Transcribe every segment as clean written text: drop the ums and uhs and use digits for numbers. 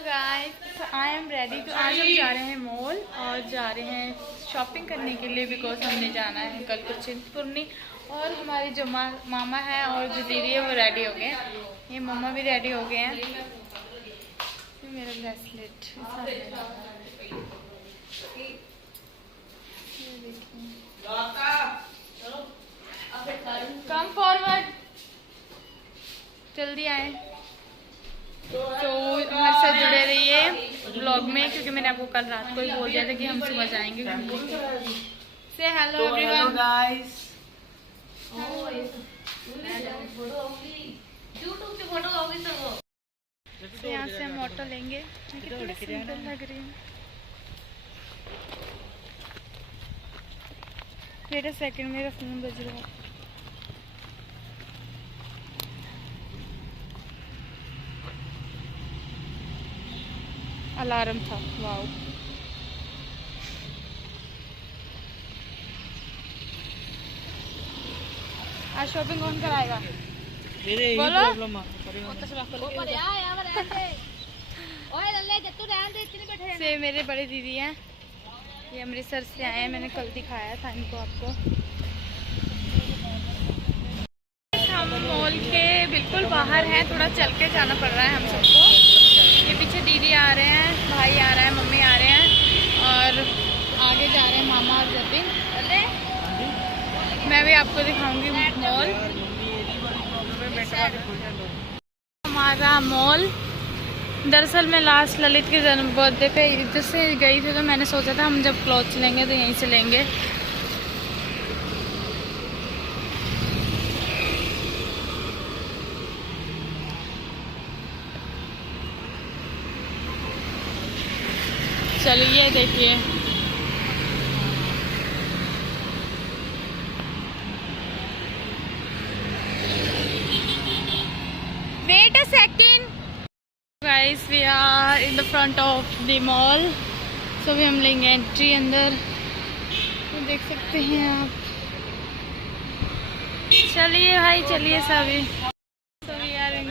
Guys, I am ready. तो आज हम जा रहे हैं मॉल और जा रहे हैं शॉपिंग करने के लिए, बिकॉज हमने जाना है कल को चिंतपूर्णी। और हमारे जो मामा है और जो दीदी है वो रेडी हो गए हैं। ये मामा भी रेडी हो गए हैं। ये मेरा ब्रेसलेट कम फॉरवर्ड, जल्दी आए। तो हमारे साथ जुड़े रहिए ब्लॉग में, क्योंकि मैंने आपको कल रात को ही बोल दिया था कि हम सुबह जाएंगे घूमने। से हेलो एवरीवन गाइस। यहाँ से हम ऑटो लेंगे। कितनी सुंदर लग रही है। मेरा सेकंड, मेरा फोन बज रहा है। अलार्म था। वाओ, आज शॉपिंग कौन कराएगा? मेरे यही बोलो। प्रॉब्लम है। से मेरे बड़े दीदी हैं, ये अमृतसर से आए हैं। मैंने कल दिखाया था इनको आपको। हम मॉल के बिल्कुल बाहर हैं, थोड़ा चल के जाना पड़ रहा है हम सबको। ये पीछे दीदी आ रहे हैं, भाई आ रहा है, मम्मी आ रहे हैं और आगे जा रहे हैं मामा और जतिन। मैं भी आपको दिखाऊंगी मॉल। हमारा मॉल दरअसल मैं लास्ट ललित के जन्म बर्थडे पे इधर से गई थी, तो मैंने सोचा था हम जब क्लॉथ लेंगे तो यहीं से लेंगे। चलिए देखिए, wait a second guys, we are in the front of the mall. So भी हम लेंगे एंट्री अंदर, तो देख सकते हैं आप। चलिए भाई चलिए सभी। So we are in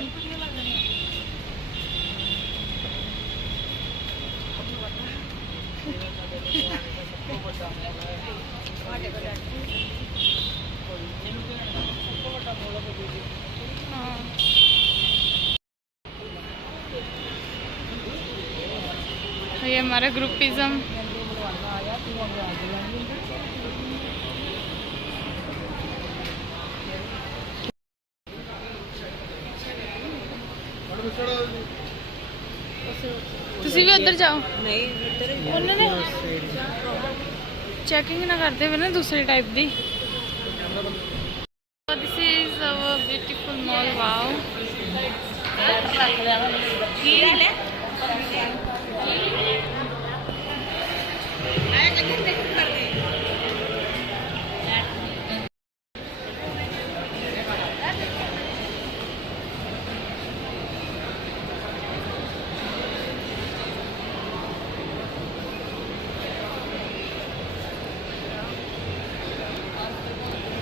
ये हमारा ग्रुपिज्म। ਤੁਸੀਂ ਵੀ ਉੱਧਰ ਜਾਓ। नहीं इधर ही ਉਹਨਾਂ ਨੇ ਚੈਕਿੰਗ ਨਾ ਕਰਦੇ ਹੋਏ ਨਾ ਦੂਸਰੇ type the. This is our beautiful mall. Wow,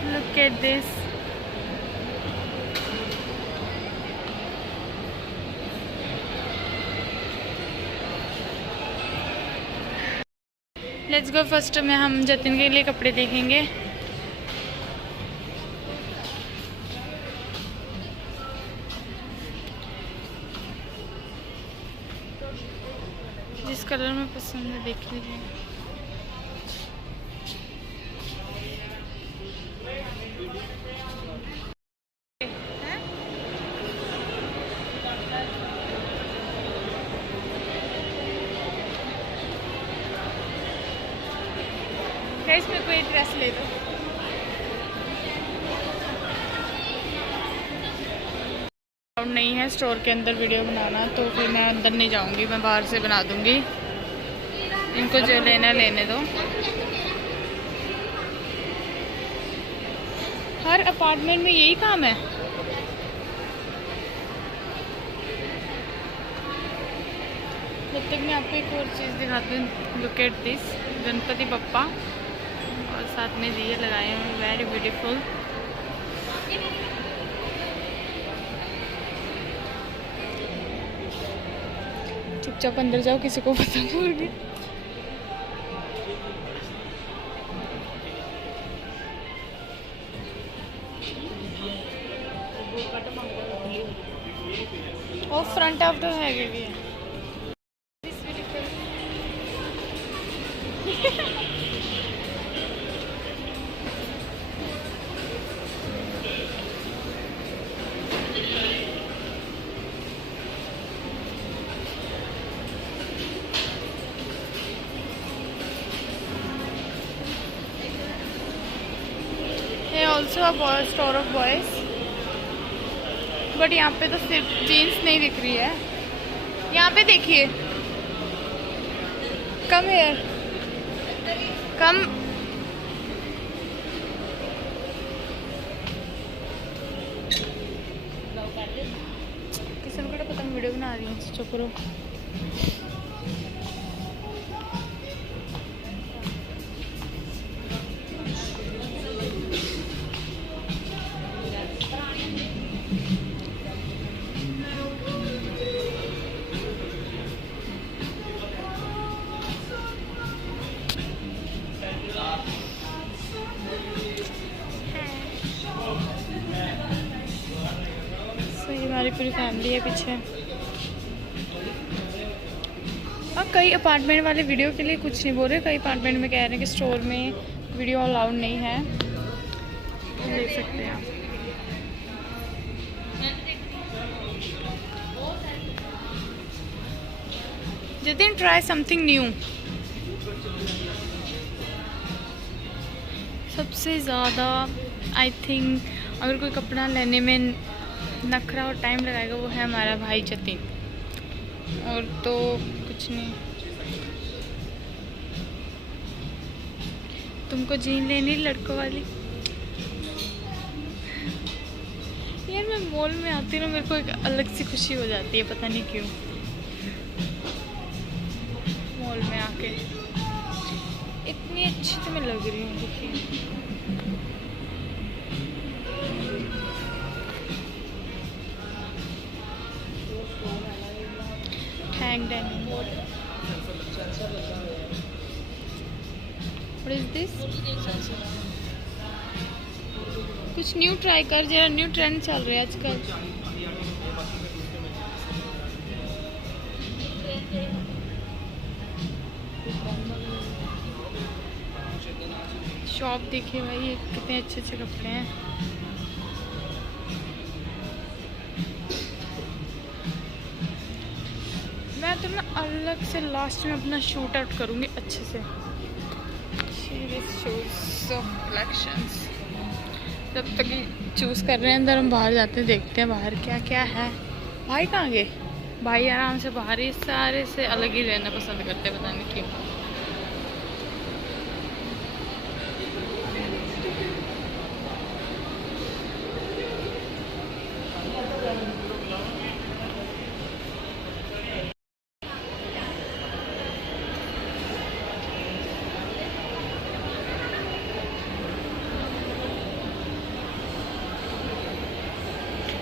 look at this. Let's go. First में हम जतिन के लिए कपड़े देखेंगे। जिस कलर में पसंद है देख लीजिए। इसमें कोई ड्रेस ले दो। नहीं है स्टोर के अंदर वीडियो बनाना, तो फिर मैं अंदर नहीं जाऊंगी, मैं बाहर से बना दूंगी। इनको जो लेना लेने दो। हर अपार्टमेंट में यही काम है। जब तक मैं आपको एक और चीज़ दिखाती हूँ। Look at this, Ganpati Bappa और साथ में दिए लगाए हैं, वेरी ब्यूटीफुल। चुपचाप अंदर जाओ, किसी को पता नहीं होगी। और फ्रंट आफ्टर है भी है। Also a store of boys, but यहाँ पे तो सिर्फ जीन्स नहीं दिख रही है। यहाँ पे देखिए, कम हेयर कम। किसी को पता वीडियो बना रही है, चुप करो। हमारी पूरी फैमिली है पीछे। और कई अपार्टमेंट वाले वीडियो के लिए कुछ नहीं बोल रहे, कई अपार्टमेंट में कह रहे हैं कि स्टोर में वीडियो अलाउड नहीं है। देख सकते हैं आप। Jatin, try something new. सबसे ज़्यादा आई थिंक अगर कोई कपड़ा लेने में नखरा और टाइम लगाएगा वो है हमारा भाई जतिन, और तो कुछ नहीं। तुमको जीन लेनी लड़कों वाली? यार मैं मॉल में आती हूँ, मेरे को एक अलग सी खुशी हो जाती है, पता नहीं क्यों। मॉल में आके इतनी अच्छी तो मैं लग रही हूँ, देखिए। What is this? कुछ न्यू ट्राई कर, जरा न्यू ट्रेंड चल रहा है आजकल। शॉप देखिए भाई, कितने अच्छे अच्छे कपड़े हैं। मैं तो ना अलग से लास्ट में अपना शूट आउट करूँगी अच्छे से। जब तक चूज़ कर रहे हैं, अंदर हम बाहर जाते हैं, देखते हैं बाहर क्या क्या है। भाई कहाँ गए? भाई आराम से बाहर ही सारे से अलग ही रहना पसंद करते हैं, पता नहीं क्यों।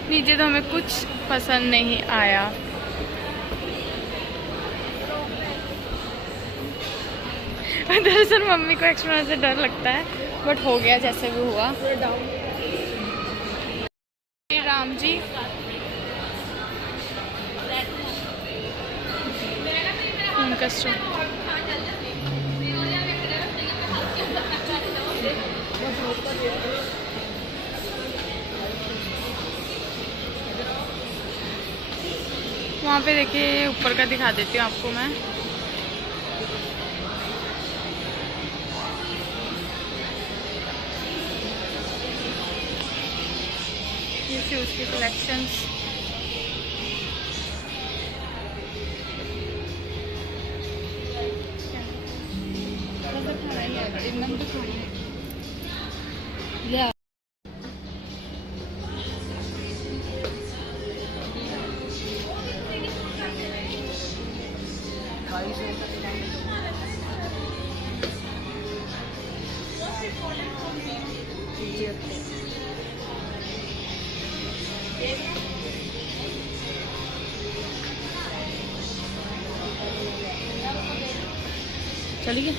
नीचे तो हमें कुछ पसंद नहीं आया। दरअसल मम्मी को एक्स्ट्रा से डर लगता है, बट हो गया जैसे भी हुआ। राम जी उनका वहाँ पे देखिए, ऊपर का दिखा देती हूँ आपको मैं। ये शूज़ की कलेक्शंस। चलिए।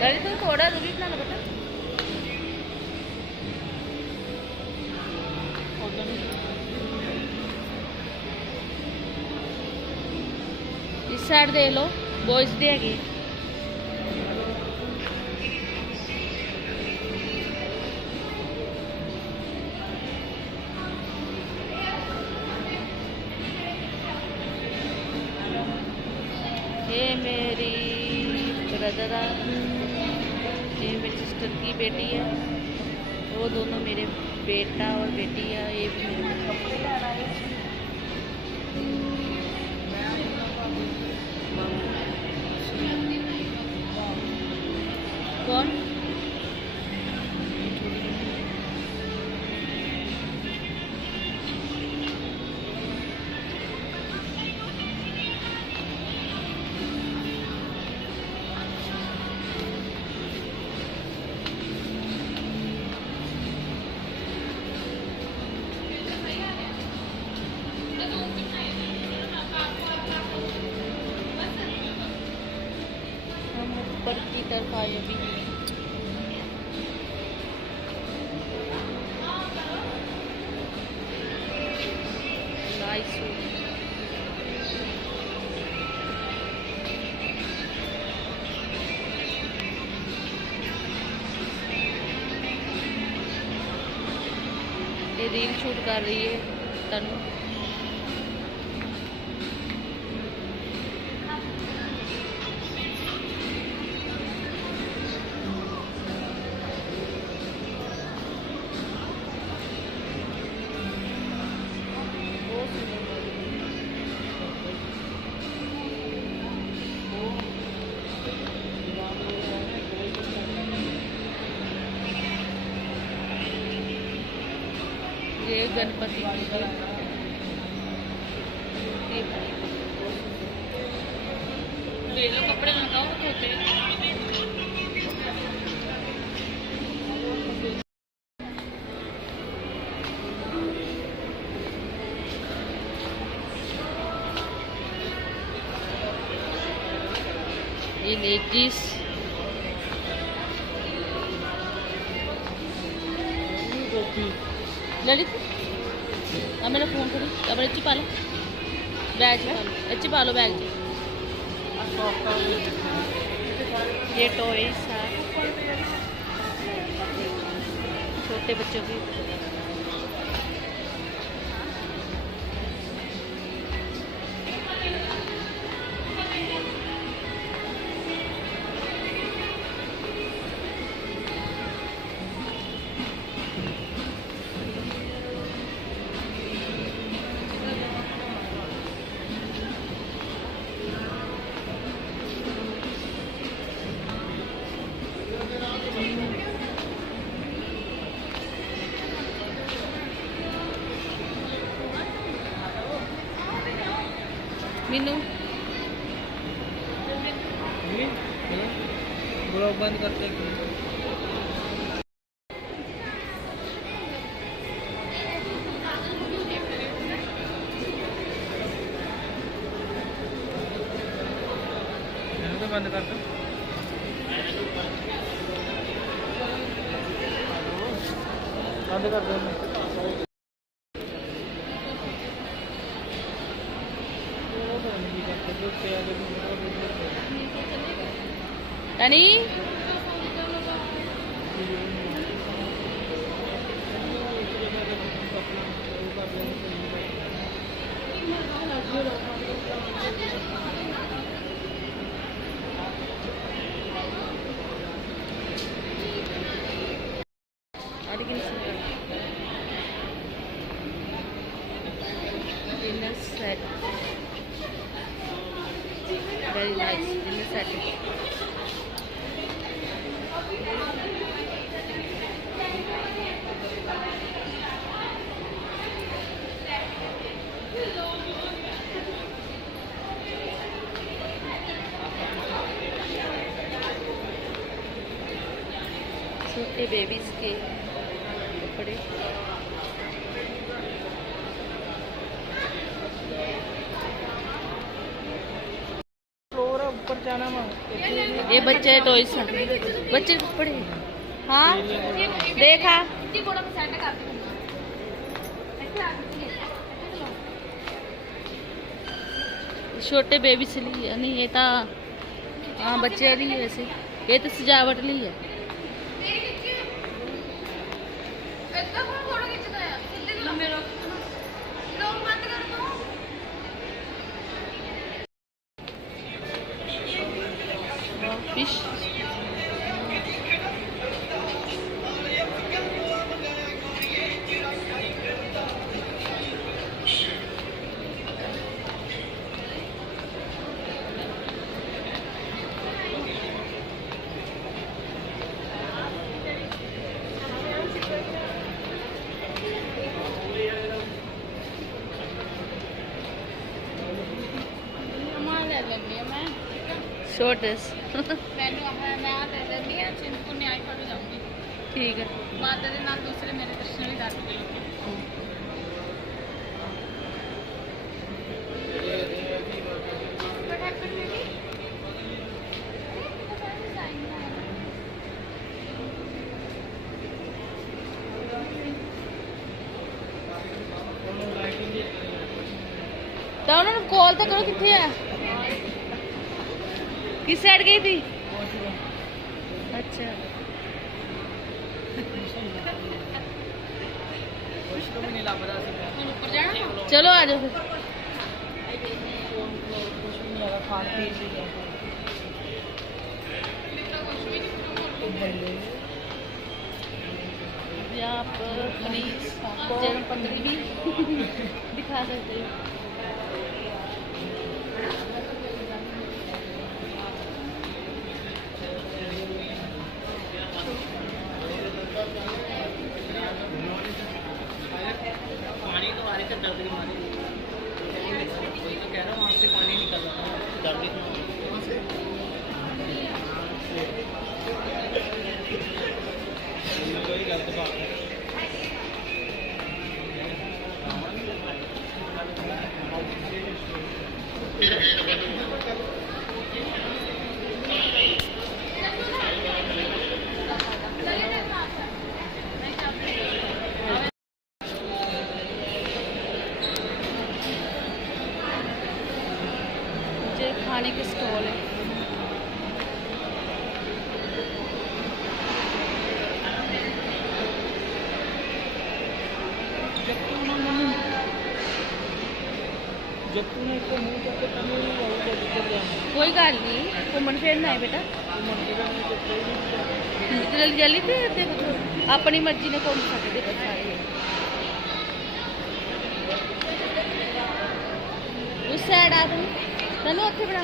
गाड़ी तो थोड़ा दूरी इतना ना बेटा। इस साइड देख लो, बॉयज दी हैगी। ये मेरी ब्रदर, ये मेरी सिस्टर की बेटी है, वो दोनों मेरे बेटा और बेटी है। ये भी मेरे कपड़े ला रहा है। कौन? हम ऊपर की तरफ आए अभी। नाइस। ये रील शूट कर रही है तनु। ये गणपति ले लो, कपड़े लगाओ धोते। ये लेडीज ललित मेरा फोन करो, अब अच्छी पालो बैग पालो, अच्छी पालो बैग। ये टॉयस है छोटे बच्चों की। मीनू ब्लॉग बंद करते हैं। बंद कर दो। बंद कर दो। टनी dinner set, very nice dinner set. Babies के कपड़े। फ्लोर है, ऊपर जाना वा। ये बच्चे टॉयज हैं, बच्चे के कपड़े। हाँ देखा छोटे बेबी से लिए नहीं, ये तो हाँ बच्चे लिए वैसे, ये तो सजावट ली है। फिश शॉर्ट ड्रेस ठीक है। माता दे नाल दूसरे मेरे दर्शन भी कर तो उन्होंने कॉल तो करो कितने है, किस साइड गई थी? अच्छा चलो आ जाओ फिर। आप जन्म पत्री भी दिखा सकते हो। पानी तो आ रही है, दर्द की मारी वही तो कह रहा हूँ, वहाँ से पानी निकल रहा है, दर्द की गलत बात है। खाने के स्टॉल है। कोई गल नहीं, घूमन फिरना है बेटा, जल्दी जल्दी ते अपनी मर्जी ने घूम सकते सारे। उस साइड आ तनु उत्थे बना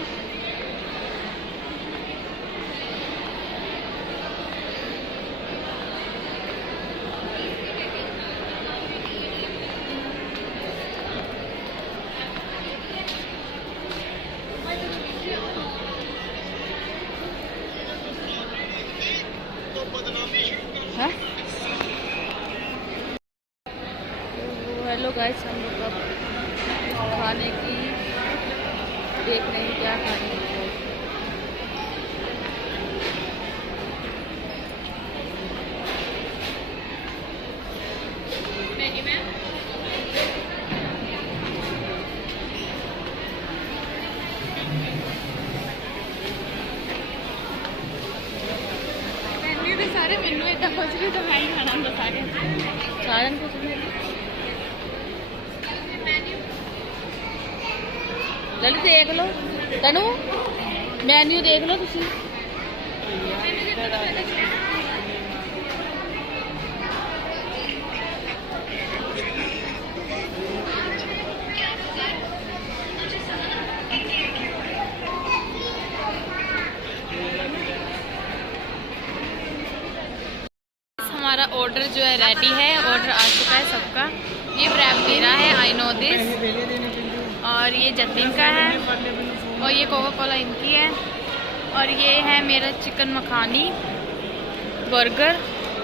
हेलो गाइस, हम लोग अब खाने की देख रहे हैं क्या खाने की। सारे मेनू इतना कुछ भी तो मैं ही खाना ਹੁੰਦਾ सारे कुछ ललित देख लो, तनु मेन्यू देख लो तुसी। हमारा ऑर्डर जो है रेडी है, ऑर्डर आ चुका है सबका। ये ब्रैप मेरा है, आई नो दिस, और ये जतिन का है, और ये कोका कोला इनकी है, और ये है मेरा चिकन मखानी बर्गर,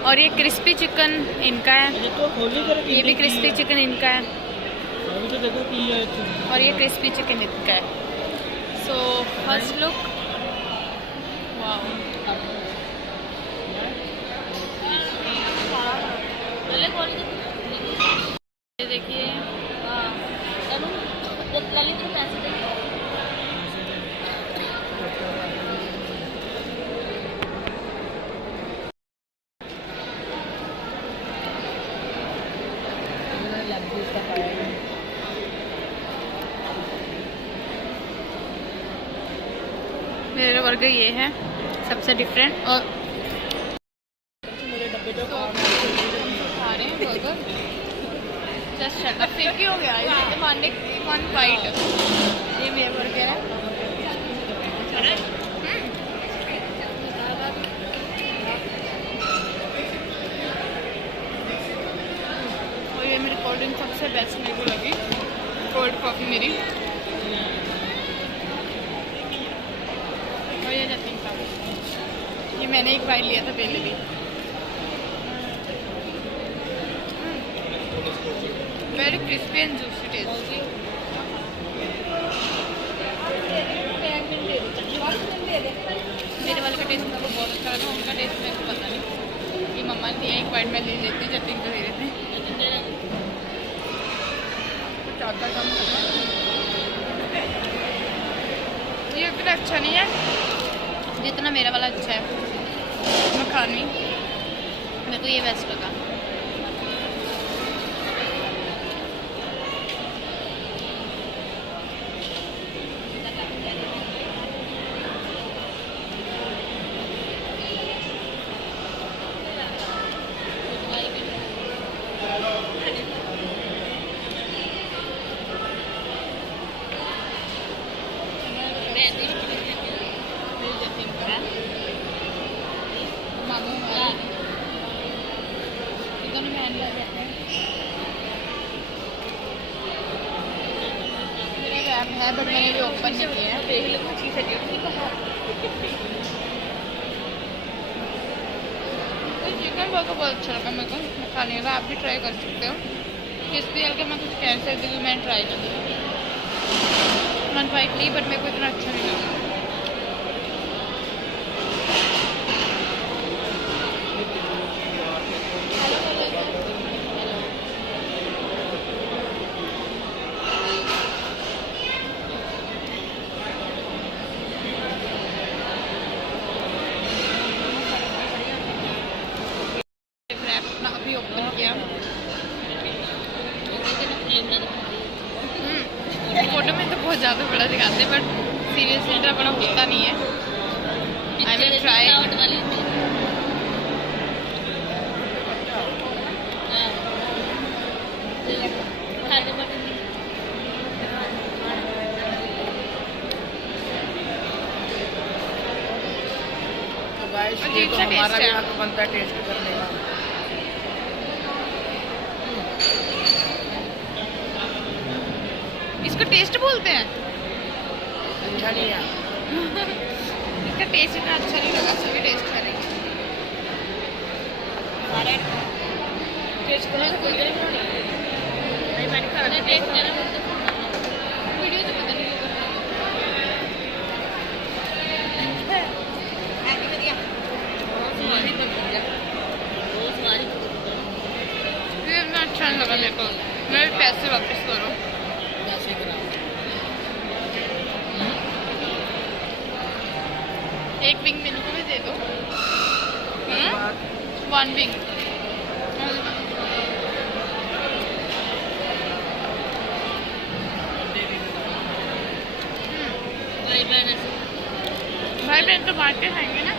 और ये क्रिस्पी चिकन इनका है, ये तो खोली कर ये भी क्रिस्पी चिकन इनका है, अभी तो देखो कि ये और ये क्रिस्पी चिकन इनका है। सो फर्स्ट लुक, वाओ, ये देखिए, मेरे बर्गर ये है सबसे डिफरेंट। और मेरे डब्बे तो खा रहे हैं बर्गर, जस्ट शट अप, फिर क्यों हो गया इसे मारने वन बाइट। ये मेरा बर्गर है, और ये मेरी कोल्ड ड्रिंक सबसे बेस्ट मेरे को लगी, कोल्ड कॉफ़ी मेरी। और ये जतिन का, ये मैंने एक बाइट लिया था पहले भी। Very crispy and juicy taste. मेरे वाले का टेस्ट मेरे को बहुत अच्छा लगा, उनका टेस्ट मेरे को पता नहीं। ये मम्मा ने दिया, एक बाइट में ले लेती, जतिन को दे देते। चाहता कम ये इतना अच्छा नहीं है जितना मेरा वाला अच्छा है मखानी, मेरे को ये बेस्ट लगा। है बट मैंने भी ओपन नहीं किया है। चिकन बर्गर बहुत अच्छा लगा मेरे को, खाने का आप भी ट्राई कर सकते हो। क्रिस्पी हल्का मैं कुछ कह सकती हूँ, मैंने ट्राई कर दिया, नॉन फाइट ली बट मेरे को इतना अच्छा नहीं लगा। अभी ओपन किया, फोटो में तो बहुत ज़्यादा बड़ा दिखाते हैं बट सीरियसली इतना बड़ा होता नहीं है। I will try. अजीब सा टेस्ट है, बनता टेस्ट करने का। इसको टेस्ट बोलते हैं? अच्छा नहीं है इसका टेस्ट इतना अच्छा नहीं लगा, सभी टेस्ट करेंगे। टेस्ट करने से कोई नहीं, मैंने खाना टेस्ट करना वीडियो तो पता नहीं इतना अच्छा नहीं लगा मेरे को। मेरे पैसे वापस करो। एक विंग मेनू को भी दे दो। 1 विंग। भाई बहन तो बांट के खाएंगे ना,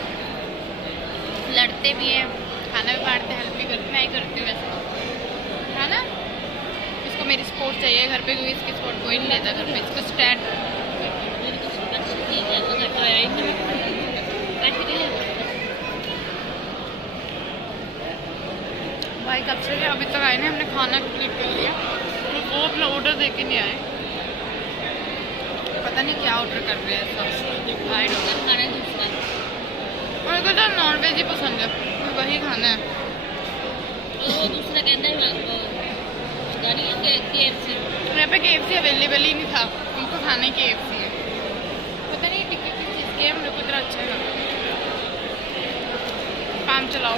लड़ते भी हैं, खाना भी बांटते, हेल्प भी करते, मैं ही करती हूँ वैसे, है ना। इसको मेरी सपोर्ट चाहिए घर पे, क्योंकि इसकी सपोर्ट कोई नहीं लेता घर पे। इसको स्टैंड भाई कब से अभी तक आए नहीं, हमने खाना क्लिक कर लिया, वो अपना ऑर्डर दे के नहीं आए, पता नहीं क्या ऑर्डर कर रहे हैं सब। मेरे को तो नॉन वेज ही पसंद है, वही खाना है। दूसरा कहता है गाड़ी है KFC। यहाँ पे KFC अवेलेबल ही नहीं था, उनको खाना ही KFC है। पता नहीं टिक्की किस चीज़ की है, मेरे को इतना अच्छा लगा। काम चलाओ।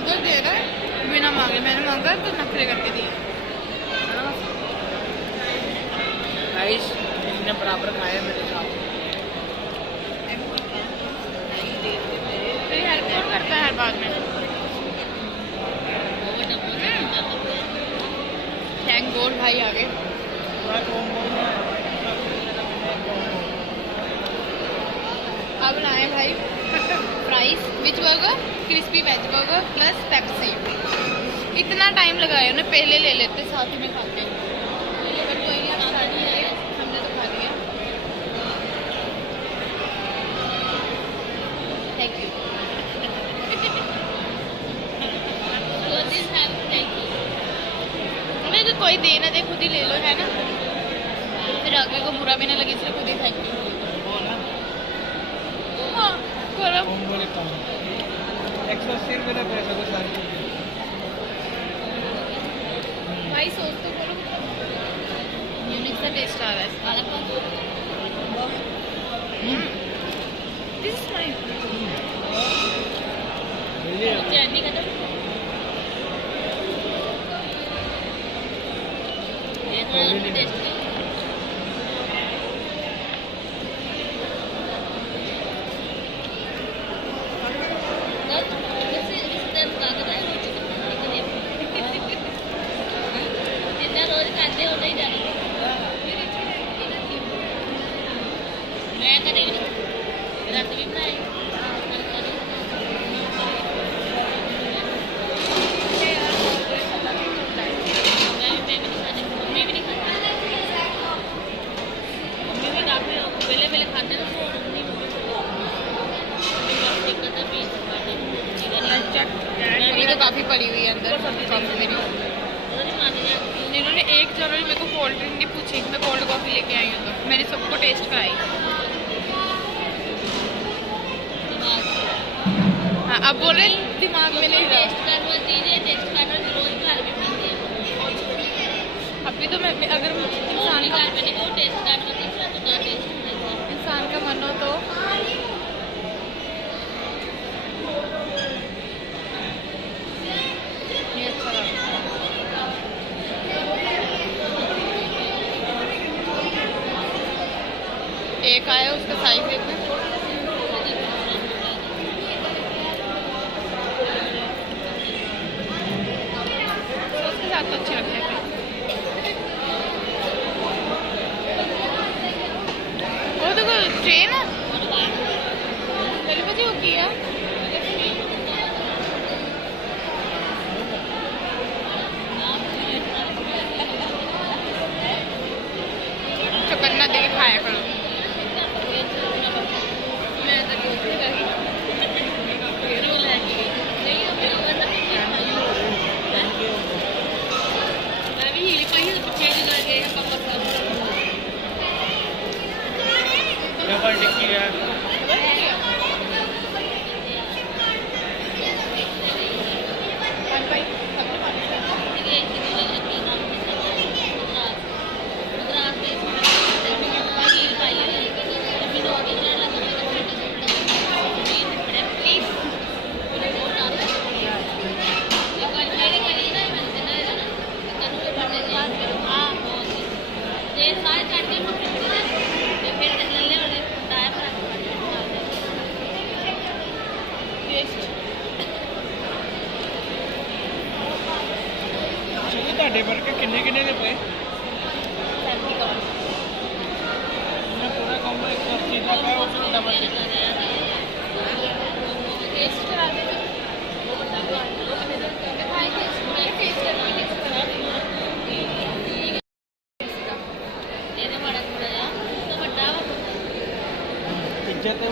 उधर दे रहा है बिना मांगे, मैंने मांगा तो नखरे करके दिए। गाइस इसने बराबर खाया मेरे साथ। फिर हेल्प कौन करता है हर बात में? थैंक गॉड भाई आ गए। अब लाए भाई fries which burger, crispy veg burger plus Pepsi. इतना टाइम लगाया उन्हें, पहले ले लेते साथ में खाते। पर कोई नहीं, आता नहीं है, हमने तो खा लिया। Thank you. हमें तो कोई दे ना दे, खुद ही ले लो, है ना? फिर आगे को बुरा भी ना लगे, इसलिए खुद ही थैंक यू। हाँ करो। 180 रुपये का पैसा तो सारी भाई सोच तो करो, यूनिक सा टेस्ट आ रहा है इसका। This is nice. चटनी खत्म। ये थोड़ा टेस्ट जितना रोज खाते हो नहीं जाना। मैं करेगी रात भी बनाई। मम्मी भी नहीं खाती, मम्मी भी काफी पहले पहले खाते थे। दिक्कत है बीच अभी तो काफ़ी पड़ी हुई है अंदर कॉफ़ी मेरी। इन्होंने एक जरूर मेरे को कोल्ड ड्रिंक नहीं पूछी, मैं कोल्ड कॉफ़ी लेके आई हूँ, तो मैंने सबको टेस्ट कराई। हाँ अब बोल रहे दिमाग में नहीं रहा। टेस्ट करना चाहिए, टेस्ट करना तो रोज घर में खाते हैं। अभी तो मैं अगर इंसान का घर में नहीं, वो टेस्ट करना तीसरा तो ना टेस्ट इंसान का मन हो तो ये अच्छा लगा। एक आया उसका साइज देखना, उसके साथ तो अच्छे लगते हैं। वो देखो ट्रेन है, चल बजे होगी यार। चुकन्ना दे के खाया करो। मैं तो मैं भी हिल पई पीछे की लगे कमर पर। डबल टिक्की है। ਤੁਹਾਡੇ ਵਰਗੇ ਕਿੰਨੇ ਦੇ ਪਏ? ਮੈਂ ਪੂਰਾ ਕੰਮ 180 ਦਾ ਪਾਇਆ, ਉਸ ਨੂੰ ਡਬਲ टेस्ट करा दे। पिज्जा तो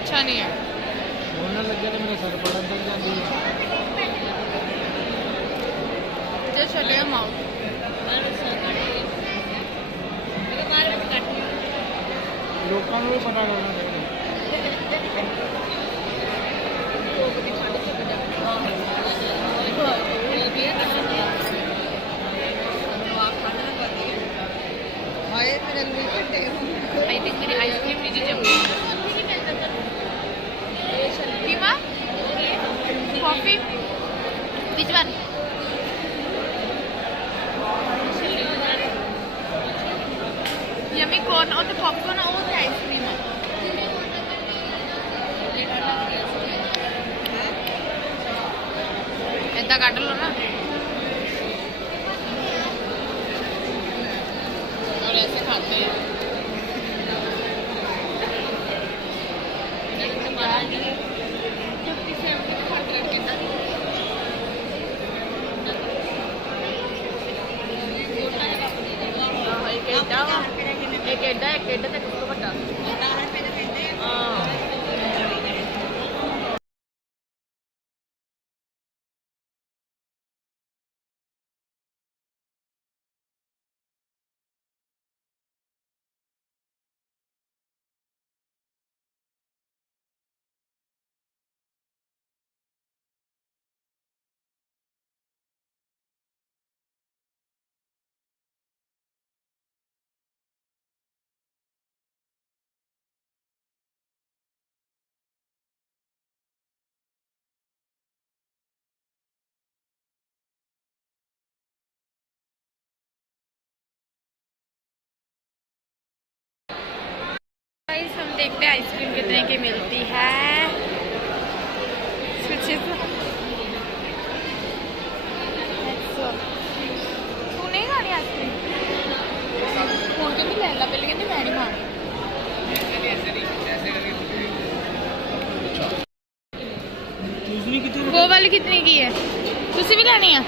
अच्छा नहीं है। बोलने लग गया तो मेरा सर पड़न तक जाती है। Just shut your mouth. लोगों को भी पता करना चाहिए। आई थिंक मेरी आइसक्रीम नीचे जम गई। टीमा coffee which one? Yummy corn और पॉपकॉर्न और आइसक्रीम है। ऐसा काट लो ना और ऐसे खाते हैं। एक एडा तक उसको बता। हम देखते हैं आइसक्रीम कितने की मिलती है। तू नहीं खानी आइसक्रीम? फोन तो नहीं लैला पहले कहती मैं नहीं खानी। वो वाली कितने की है? तुसी भी लेनी है?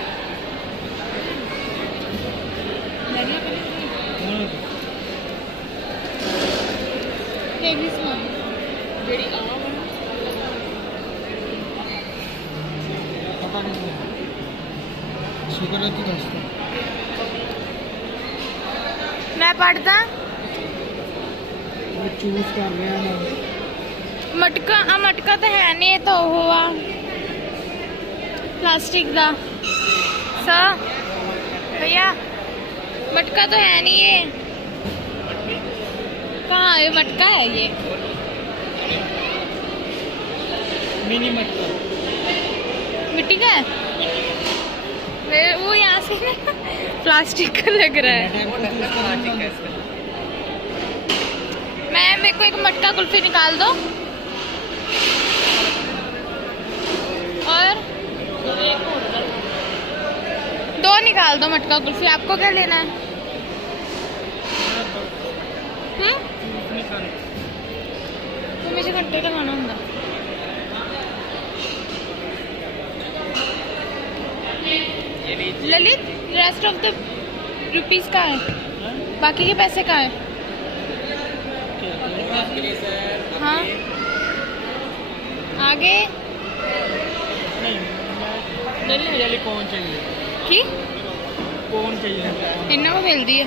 शुक्र है तू दोस्तों। मैं पढ़ता चूज कर रहा है मटका तो है नहीं, तो हुआ प्लास्टिक का। सर भैया मटका तो है नहीं, ये कहाँ है? मटका है ये मिनी मटका मिट्टी का है। वो यहाँ से प्लास्टिक का लग रहा है। मेरे को एक मटका कुल्फी निकाल दो और 2 निकाल दो मटका कुल्फी। आपको क्या लेना है? तो मुझे घंटे का खाना होगा। Lalit rest of the rupees का है, बाकी के पैसे का है? हाँ आगे नहीं कौन चाहिए की कौन चाहिए इन्हों को मिलती है।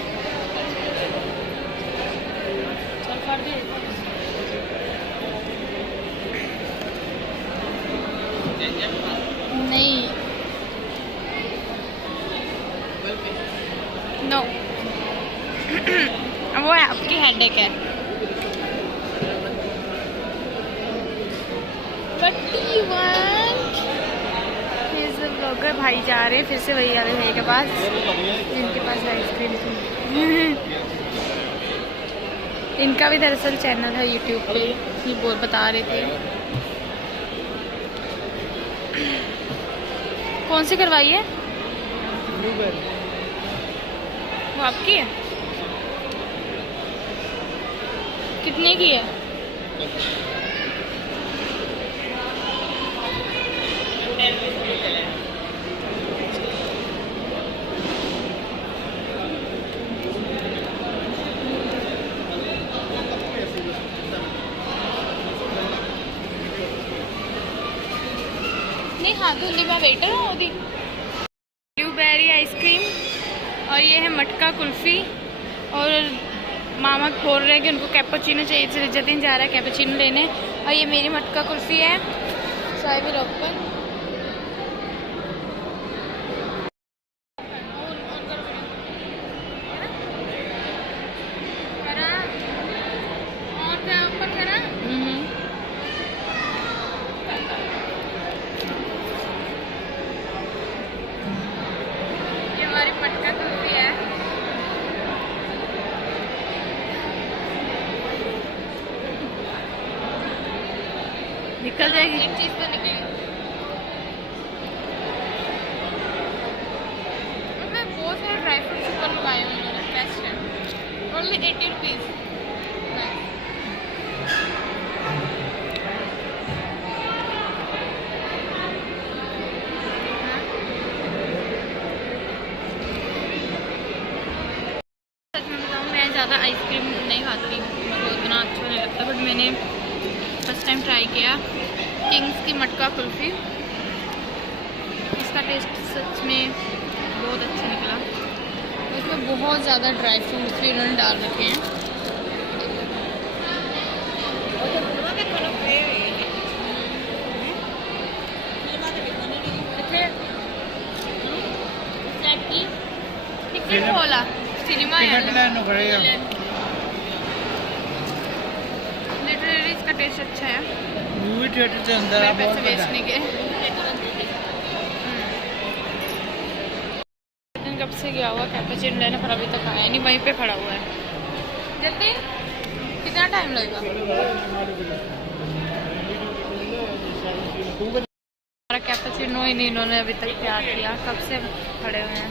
नहीं नो वो है आपकी हेडेक है। ब्लॉगर भाई जा रहे हैं फिर से वही वाले भाई के पास जिनके पास आइसक्रीम थी। इनका भी दरअसल चैनल है यूट्यूब पे, ये बोल बता रहे थे। कौन सी करवाई है? वो आपकी है? कितने की है? नहीं हाँ धुंदी मैं वेटर हूँ ओदी। ब्लूबेरी आइसक्रीम और ये है मटका कुल्फ़ी। और मामा बोल रहे हैं कि उनको कैपुचिनो चाहिए, इसलिए जतिन जा रहा है कैपुचिनो लेने। और ये मेरी मटका कुल्फ़ी है। चाय भी ओपन। मटका कुल्फी है। निकल जाएगी एक चीज तो निकली। उसमें बहुत सारे ड्राई फ्रूट्स ऊपर लगाए हैं उन्होंने। बेस्ट है। Only 80 rupees. ज़्यादा आइसक्रीम नहीं खाती, मुझे उतना अच्छा नहीं लगता, बट मैंने फर्स्ट टाइम ट्राई किया किंग्स की मटका कुल्फ़ी। इसका टेस्ट सच में बहुत अच्छा निकला। उसमें बहुत ज़्यादा ड्राई फ्रूट्स भी उन्होंने डाल रखे हैं। टिकट खोला सिनेमा लिटरली इसका टेस्ट अच्छा है। मूवी थिएटर के अंदर आप पैसे वेस्ट नहीं किए। कब से गया हुआ कैपुचिनो लेने पर अभी तक आया नहीं, वहीं पे खड़ा हुआ है। जल्दी कितना टाइम लगेगा? हमारा कैपुचिनो ही नहीं इन्होंने अभी तक तैयार किया, कब से खड़े हुए हैं।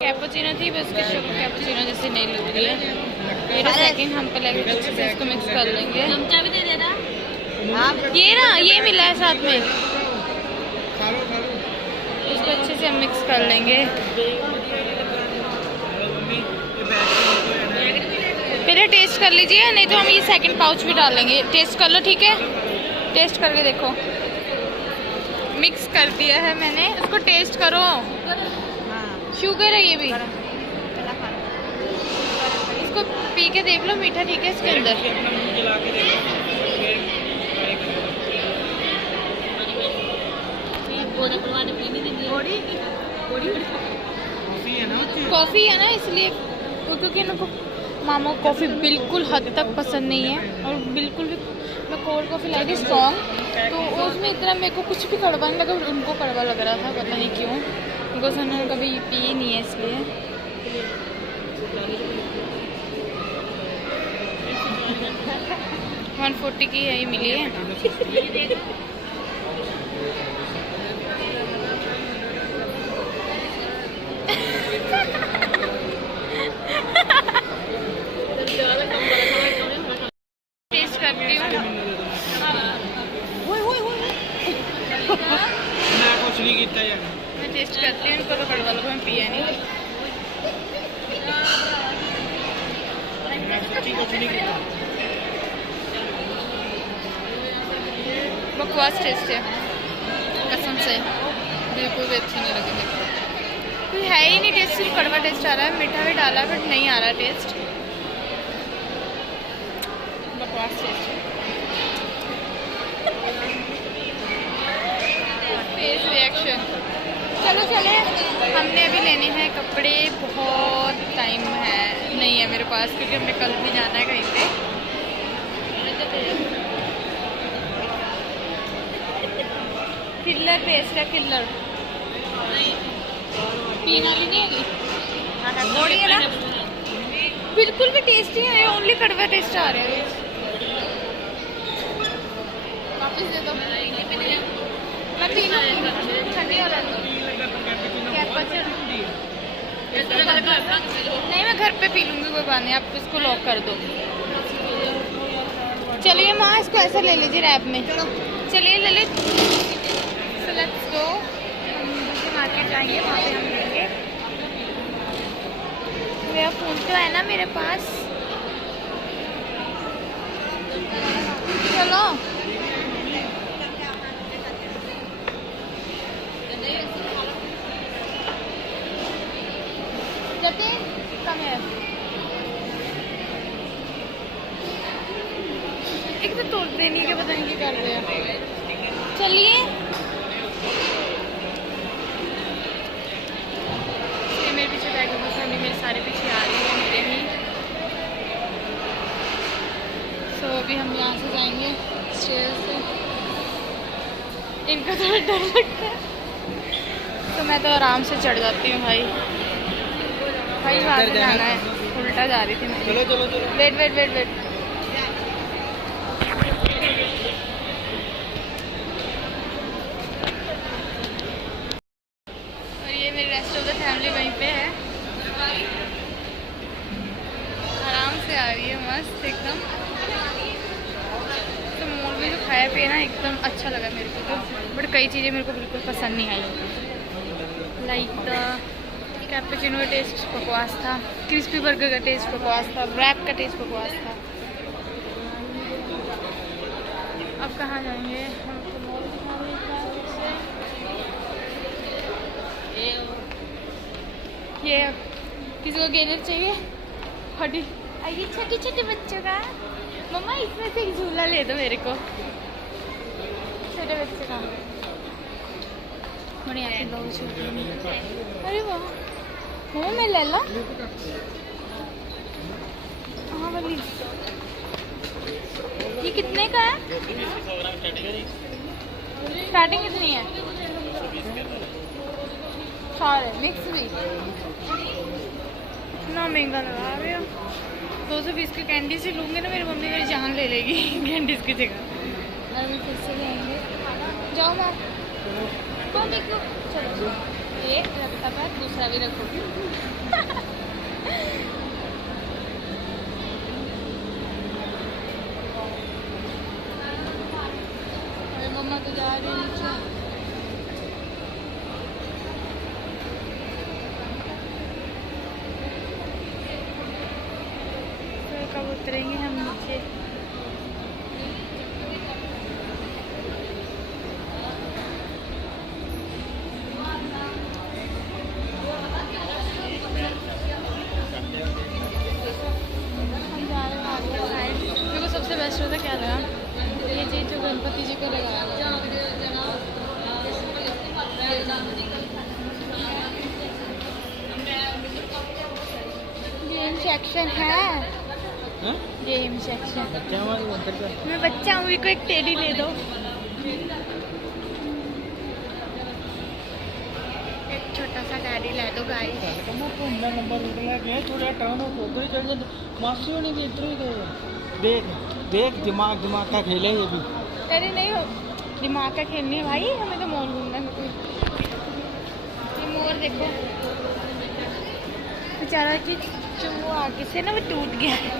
कैपुचिनो थी बस उसकी शुगर कैपुचिनो जैसी नहीं लग रही है। ये ना सेकंड हम पहले अच्छे से इसको मिक्स कर लेंगे। चमचा भी दे देना। ये ना ये मिला है साथ में, इसको अच्छे से हम मिक्स कर लेंगे। पहले टेस्ट कर लीजिए, नहीं तो हम ये सेकंड पाउच भी डाल लेंगे। टेस्ट कर लो, ठीक है? टेस्ट करके देखो। मिक्स कर दिया है मैंने, इसको टेस्ट करो। शुगर है ये भी, इसको पी के देख लो, मीठा ठीक है इसके अंदर। कॉफ़ी है ना इसलिए, क्योंकि इनको मामा को कॉफ़ी बिल्कुल हद तक पसंद नहीं है। और बिल्कुल भी मैं कोल्ड कॉफ़ी लाई थी स्ट्रॉन्ग, तो उसमें इतना मेरे को कुछ भी कड़वा नहीं लगा, उनको कड़वा लग रहा था, पता नहीं क्यों, बिकॉज उन्होंने कभी पी नहीं है इसलिए। 140 की है ये मिली है। टेस्ट करती हूँ। मैं कुछ नहीं किया यार, मैं टेस्ट करती हूँ, इनको तो कड़वा लगा, मैं पिया नहीं। मैं सच्ची कुछ नहीं किया। बकवास टेस्ट है कसम से, बिल्कुल भी अच्छी नहीं लगी मेरे को। कोई है ही नहीं टेस्ट, सिर्फ कड़वा टेस्ट आ रहा है। मीठा भी डाला है बट नहीं आ रहा टेस्ट, बकवास टेस्ट है। Face reaction. चलो चले, हमने अभी लेने हैं कपड़े, बहुत टाइम है नहीं है मेरे पास, क्योंकि हमें कल भी जाना है कहीं पे। किलर टेस्ट है, किलर पीने वाली नहीं है, थोड़ी है ना, बिल्कुल भी टेस्ट नहीं है, ओनली कड़वा टेस्ट आ रहा है। वापस दे दो, मैं पीना ठंडी वाला। कैपेचिनो नहीं, मैं घर पे पी लूँगी, कोई बात नहीं, आप इसको लॉक कर दो। चलिए माँ, इसको ऐसा ले लीजिए रैप में। चलिए ले ले। सो लेट्स गो, हम मार्केट जाएंगे, वहाँ पे हम लेंगे। मेरा फ़ोन तो है ना मेरे पास, चलो। जतिन कम है, एक तो तोड़ते नहीं, क्या पता नहीं क्या कर रहे हैं। चलिए ये मेरे पीछे बैग में फैमिली मेरे सारे पीछे आ रही है मेरे ही। सो अभी हम यहाँ से जाएंगे स्टेयर से, इनका थोड़ा डर लगता है तो मैं तो आराम से चढ़ जाती हूँ भाई। भाई वहाँ से जाना है, उल्टा जा रही थी मैं। चलो चलो चलो, वेट वेट वेट वेट। और ये मेरी रेस्ट ऑफ द फैमिली वहीं पे है, आराम से आ रही है, मस्त एकदम। तो मॉल में जो खाया पिया ना एकदम अच्छा लगा मेरे को तो, बट कई चीज़ें मेरे को बिल्कुल पसंद नहीं आई। लाइक द कैपेचिनो का टेस्ट बकवास था, क्रिस्पी बर्गर का टेस्ट बकवास था, रैप का टेस्ट बकवास था। अब कहाँ जाएंगे हम? तो मॉल दिखा रही है ये किसी को गेनर चाहिए? हटी, ये छोटे छोटे बच्चों का। मम्मा इसमें से एक झूला ले दो मेरे को, छोटे बच्चे का। बढ़िया है, बहुत छोटे। अरे वाह, मम्मा मैं ले ला। हाँ वाली, ये कितने का है? स्टार्टिंग कितनी है? सारे मिक्स भी इतना महंगा लगा रहे हो। 220 के कैंडी से लूँगी ना, मेरी मम्मी मेरी जान ले लेगी कैंडीज की जगह। और हम फिर से लेंगे। जाओ माँ, कौन देखो? चलो ये रखता है, दूसरा भी रखो। अरे मम्मा तो जा रही है नीचे। कब उतरेंगे हम नीचे? मेरे को सबसे बेस्ट होता क्या लगा, ये चीज़ जो गणपति जी को लगाया गेम सेक्शन है। गेम सेक्शन, मैं बच्चा हूँ, को एक टेडी ले दो। एक छोटा सा डैडी ले दो गाइस। मासी होने की इतनी देख देख, दिमाग दिमाग का खेल है ये भी। अरे नहीं हो, दिमाग का खेलने भाई, हमें तो मॉल घूमना है। ये मोर देखो बेचारा कि जो वो आगे से ना वो टूट गया है।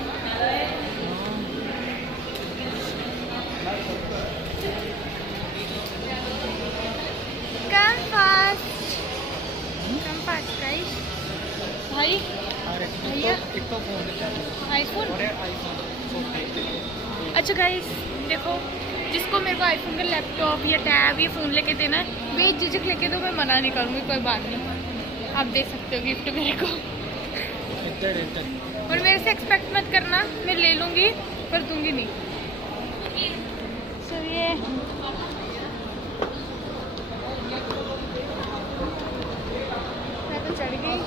Come fast guys. भाई भैया आईफोन। अच्छा गाइस देखो, जिसको मेरे को आईफोन का लैपटॉप या टैब या फ़ोन लेके देना है, बेझिझक लेके दो, मैं मना नहीं करूँगी, कोई बात नहीं। आप दे सकते हो गिफ्ट मेरे को। और मेरे से एक्सपेक्ट मत करना, मैं ले लूँगी पर दूंगी नहीं। चलिए मैं तो चढ़ गई।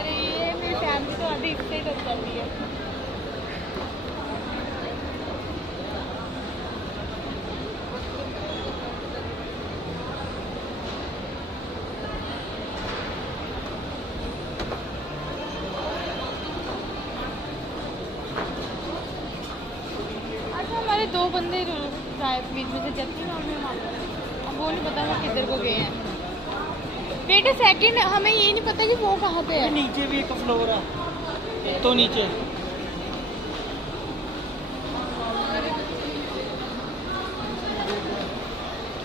अरे ये मेरी फैमिली तो अभी इससे ही डर जाती है। दो बंदे गायब बीच में से, जबकि मैं वो नहीं पता हम किधर को गए हैं। वेट अ सेकंड, हमें ये नहीं पता कि वो कहाँ पे है। नीचे भी एक फ्लोर है तो नीचे।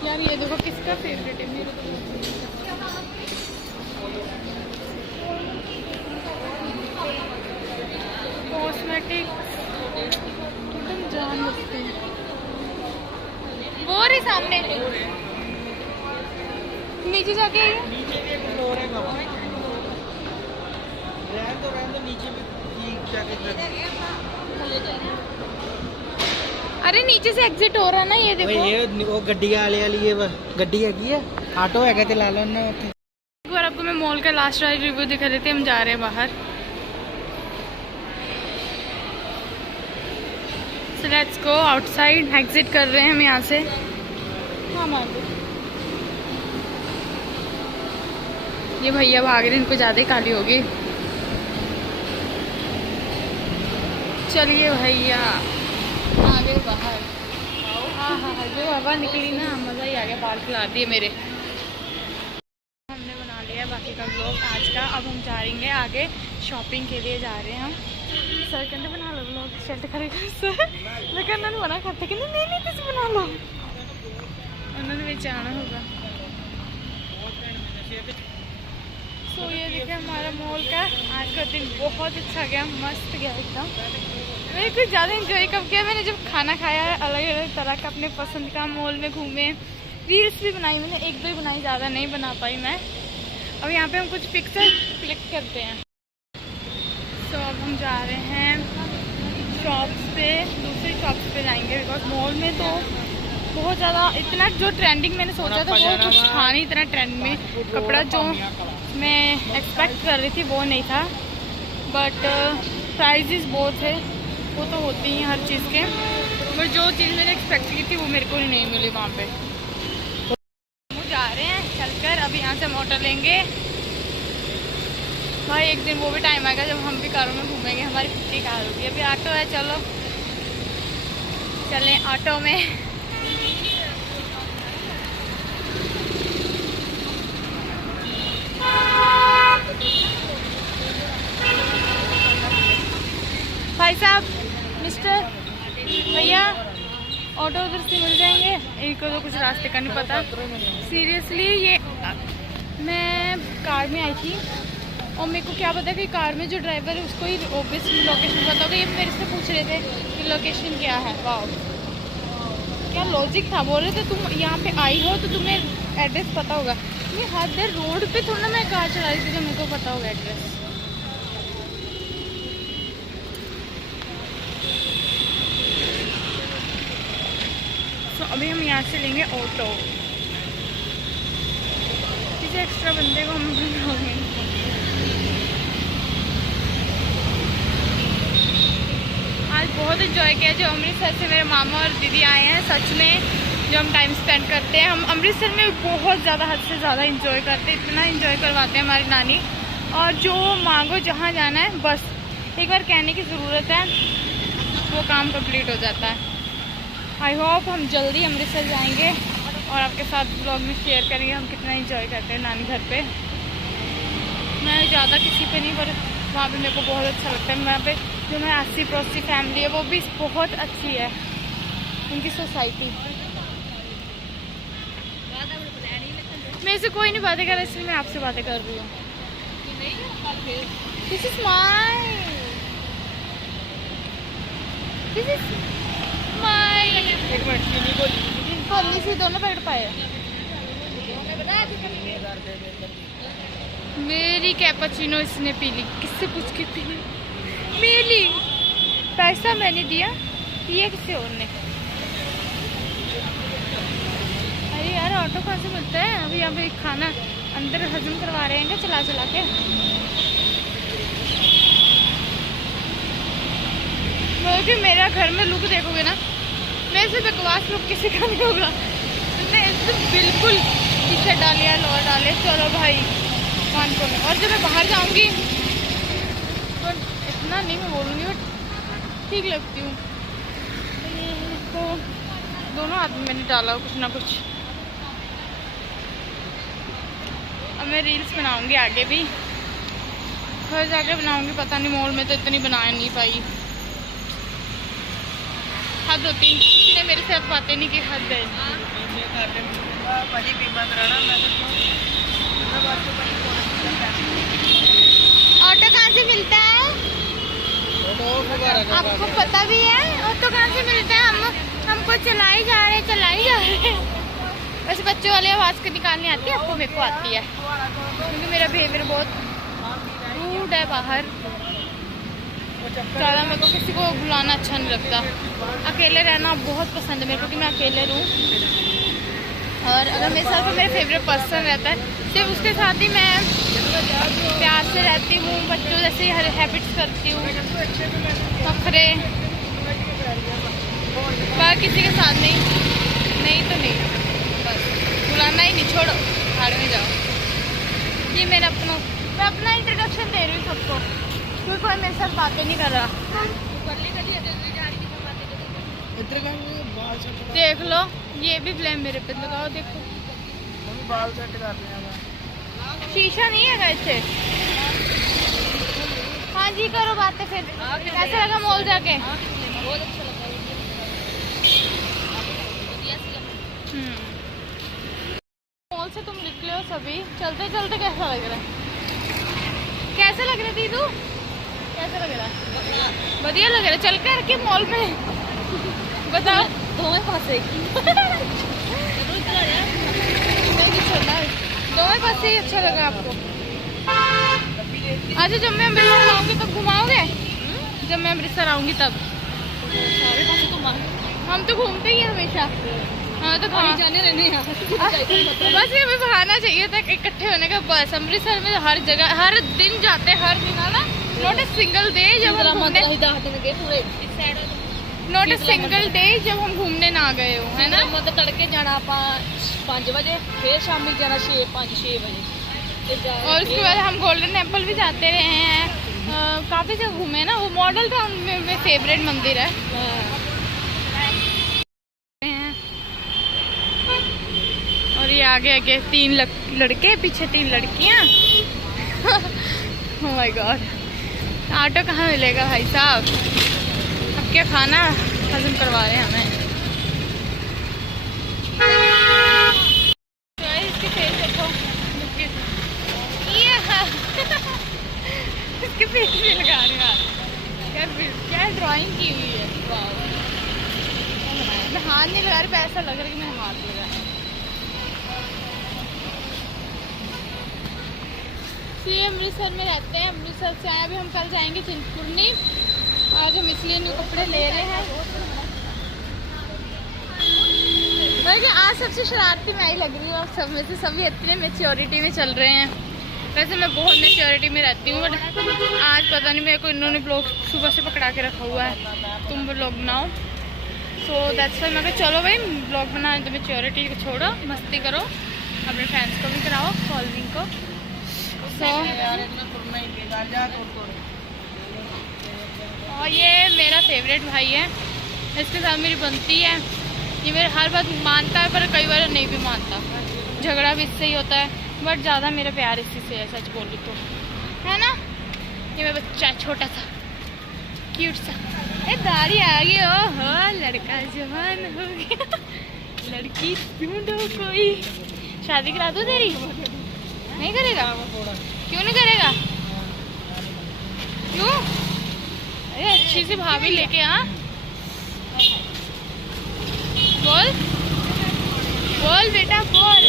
यार ये देखो किसका फेवरेट है मेरे कॉस्मेटिक एकदम जान लगते हैं। वो रही सामने, नीचे जाके नीचे भी एक फ्लोर है कहाँ? रहने दो नीचे भी ठीक जाके। अरे नीचे से एग्जिट हो रहा है ना, ये देखो। ये वो गड्डी वाले वाली ये गड्डी हैगी है, ऑटो हैगा ते ला लो ना उत्थे। एक बार आपको मैं मॉल का लास्ट राइड रिव्यू दिखा देती हूँ। हम जा रहे हैं बाहर। So let's go outside. Exit कर रहे हैं हम यहाँ से। हाँ मार दो। ये भैया भाग रहे हैं, इनको ज़्यादा ही काली होगी। चलिए भैया आ गए बाहर। हाँ हाँ हाँ, जो हवा निकली ना, मज़ा ही आ गया। बाल खिला दिए मेरे। हमने बना लिया बाकी का व्लॉग आज का। अब हम जाएंगे आगे शॉपिंग के लिए। जा रहे हैं हम। सर कहते बना लो व्लॉग, शर्ट खरीद सर। लेकिन उन्होंने मना करते कि नहीं नहीं तुम बना लो, उन्होंने भी जाना होगा। सो ये देखिए हमारा मॉल का आज का दिन बहुत अच्छा गया, मस्त गया एकदम। मैंने कुछ ज़्यादा इंजॉय कब किया, मैंने जब खाना खाया अलग अलग तरह का अपने पसंद का, मॉल में घूमे, रील्स भी बनाई मैंने, एक दो ही बनाई, ज़्यादा नहीं बना पाई मैं। अब यहाँ पे हम कुछ पिक्चर क्लिक करते हैं। तो अब हम जा रहे हैं शॉप्स पे, दूसरी शॉप्स पे जाएंगे बिकॉज मॉल में तो बहुत ज़्यादा इतना जो ट्रेंडिंग मैंने सोचा था वो कुछ था नहीं। इतना ट्रेंड में कपड़ा जो मैं एक्सपेक्ट कर रही थी वो नहीं था, बट प्राइजेस बहुत थे, वो तो होती हैं हर चीज़ के, बट जो चीज़ मैंने एक्सपेक्ट की थी वो मेरे को ही नहीं मिली वहाँ पे। हम जा रहे हैं चलकर। अभी यहाँ से हम ऑटो लेंगे भाई। एक दिन वो भी टाइम आएगा जब हम भी कारों में घूमेंगे, हमारी खुद की कार होगी। अभी ऑटो है, चलो चलें ऑटो में। भाई साहब, मिस्टर भैया, ऑटो उधर से मिल जाएंगे। एक को तो कुछ रास्ते का नहीं पता सीरियसली। ये मैं कार में आई थी और मेरे को क्या पता कि कार में जो ड्राइवर है उसको ही ऑब्वियसली लोकेशन पता होगा। ये मेरे से पूछ रहे थे कि लोकेशन क्या है। वाह क्या लॉजिक था। बोल रहे थे तुम यहाँ पे आई हो तो तुम्हें एड्रेस पता होगा। मैं हर देर रोड पे थोड़ा मैं कार चला रही थी तो मेरे को पता होगा एड्रेस। तो अभी हम यहाँ से लेंगे ऑटो। किसी एक्स्ट्रा बंदे को हम बुलाएंगे। आज बहुत इन्जॉय किया। जो अमृतसर से मेरे मामा और दीदी आए हैं, सच में जो हम टाइम स्पेंड करते हैं, हम अमृतसर में बहुत ज़्यादा, हद से ज़्यादा इंजॉय करते हैं। इतना इंजॉय करवाते हैं हमारी नानी। और जो मांगो जहाँ जाना है बस एक बार कहने की ज़रूरत है, वो काम कंप्लीट हो जाता है। आई होप हम जल्दी अमृतसर जाएंगे और आपके साथ ब्लॉग में शेयर करेंगे हम कितना इंजॉय करते हैं नानी घर पे। मैं ज़्यादा किसी पे नहीं, पर वहाँ पे मेरे को बहुत अच्छा लगता है। वहाँ पे जो मेरी आसी पड़ोसी फैमिली है वो भी बहुत अच्छी है, उनकी सोसाइटी। मेरे से कोई नहीं बातें कर रहा, इसलिए मैं आपसे बातें कर रही हूँ। दिस इज माई खोलनी सी दोनों पैकेट पाए। मेरी कैपुचिनो इसने पी ली। किससे पूछ के पी ली? मेरी पैसा मैंने दिया, पिया किसी और ने। अरे यार ऑटो कहाँ से मिलता है? अभी यहाँ पे खाना अंदर हजम करवा रहे हैं क्या चला चला के? मतलब मेरा घर में लुक देखोगे ना, मेरे से बकवास लुक किसी का नहीं होगा। तुमने एकदम बिल्कुल पीछे डालिया, लोअर डाले, चलो भाई मान को नहीं। और जब मैं बाहर जाऊंगी तो इतना नहीं मैं बोलूँगी, बट ठीक लगती हूँ। तो दोनों हाथ में मैंने डाला कुछ ना कुछ। अब मैं रील्स बनाऊंगी आगे भी, घर जाके बनाऊंगी। पता नहीं, मॉल में तो इतनी बना नहीं पाई। हद होती ने मेरे साथ बातें नहीं की, हद है। ऑटो कहाँ से मिलता है आपको पता भी है? ऑटो कहाँ से मिलता है? हमको चलाई जा रहे हैं। वैसे बच्चों वाली आवाज़ को निकालनी आती है आपको? मेरे को आती है, क्योंकि मेरा बिहेवियर बहुत रूड है बाहर। ज़्यादा मेरे को किसी को बुलाना अच्छा नहीं लगता। अकेले रहना बहुत पसंद है मेरे को, कि मैं अकेले रहूँ। और अगर मेरे साथ मेरा फेवरेट पर्सन रहता है, सिर्फ उसके साथ ही मैं प्यार से रहती हूँ। बच्चों जैसे हर हैबिट्स करती हूँ, नखरे, बाकी किसी के साथ नहीं तो नहीं, बस बुलाना ही नहीं, छोड़ो, भाड़ में जाओ। ये मेरा मैं अपना इंट्रोडक्शन दे रही हूँ सबको, क्योंकि कोई मेरे साथ बातें नहीं कर रहा। देख लो, ये भी ब्लेम मेरे पे लगाओ। देखो बाल सेट कर रहे हैं, शीशा नहीं है इसे। हाँ जी, करो बातें फिर। कैसा लगा मॉल जाके? बहुत अच्छा लगा। मॉल से तुम निकले हो सभी, चलते चलते कैसा लग रहा है? कैसा लग रहा है दीदू? कैसा लग रहा है? बढ़िया लग रहा है। चल कर के मॉल में बताओ। दोनों पासे दोनों पास से ही अच्छा लगा आपको? अच्छा, जब मैं अमृतसर आऊँगी तब घुमाओगे? जब मैं अमृतसर आऊँगी तब? हम तो घूमते ही हैं हमेशा। हाँ तो कहीं जाने रहने यहाँ बस ये हमें बहाना चाहिए था इकट्ठे होने का। बस अमृतसर में हर जगह हर दिन जाते हैं, हर दिन है ना। नॉट ए सिंगल डे जब हम घूमने, नॉट ए सिंगल डे जब हम घूमने ना गए हो, है ना। मतलब तड़के जाना 5 बजे, फिर शाम में जाना 5-6 बजे। और उसके बाद हम गोल्डन टेम्पल भी जाते रहे हैं। काफ़ी जगह घूमे हैं ना। वो मॉडल टाउन में फेवरेट मंदिर है। और ये आगे 3 लड़के, पीछे 3 लड़कियाँ। ओह माय गॉड, ऑटो कहाँ मिलेगा भाई साहब? अब क्या खाना हजम करवा रहे हैं हमें। तो इसके फेस देखो, इसके फेस भी लगा रहे हैं। क्या ड्राइंग की हुई है। मैं हाथ नहीं लगा रही, ऐसा लग रहा है कि मैंने हाथ लगाया। ये अमृतसर में रहते हैं। अमृतसर से आए, अभी हम कल जाएंगे चिंतपूर्णी। आज हम इसलिए न्यू कपड़े ले रहे हैं। वैसे आज सबसे शरारती मैं ही लग रही हूँ। सब में से सभी इतने मैच्योरिटी में चल रहे हैं। वैसे मैं बहुत मैच्योरिटी में रहती हूँ, बट आज पता नहीं मेरे को इन्होंने ब्लॉग सुबह से पकड़ा के रखा हुआ है, तुम ब्लॉग बनाओ। सो दैट्स व्हाई मैं कहा चलो भाई ब्लॉग बनाए तो मैच्योरिटी को छोड़ो, मस्ती करो, अपने फ्रेंड्स को भी कराओ, फॉलोइंग को। सो और ये मेरा फेवरेट भाई है, इसके साथ मेरी बनती है। ये मेरे हर बात मानता है, पर कई बार नहीं भी मानता। झगड़ा भी इससे ही होता है, बट ज़्यादा मेरा प्यार इसी से है, सच बोलूँ तो, है ना। ये मेरा बच्चा छोटा सा क्यूट सा। ए दाढ़ी आ गई, ओहो लड़का जवान हो गया। लड़की ढूंढो कोई, शादी करा दो तेरी? नहीं करेगा? क्यों नहीं करेगा? क्यों? अरे अच्छी सी भाभी लेके आ। बोल बोल बेटा बोल,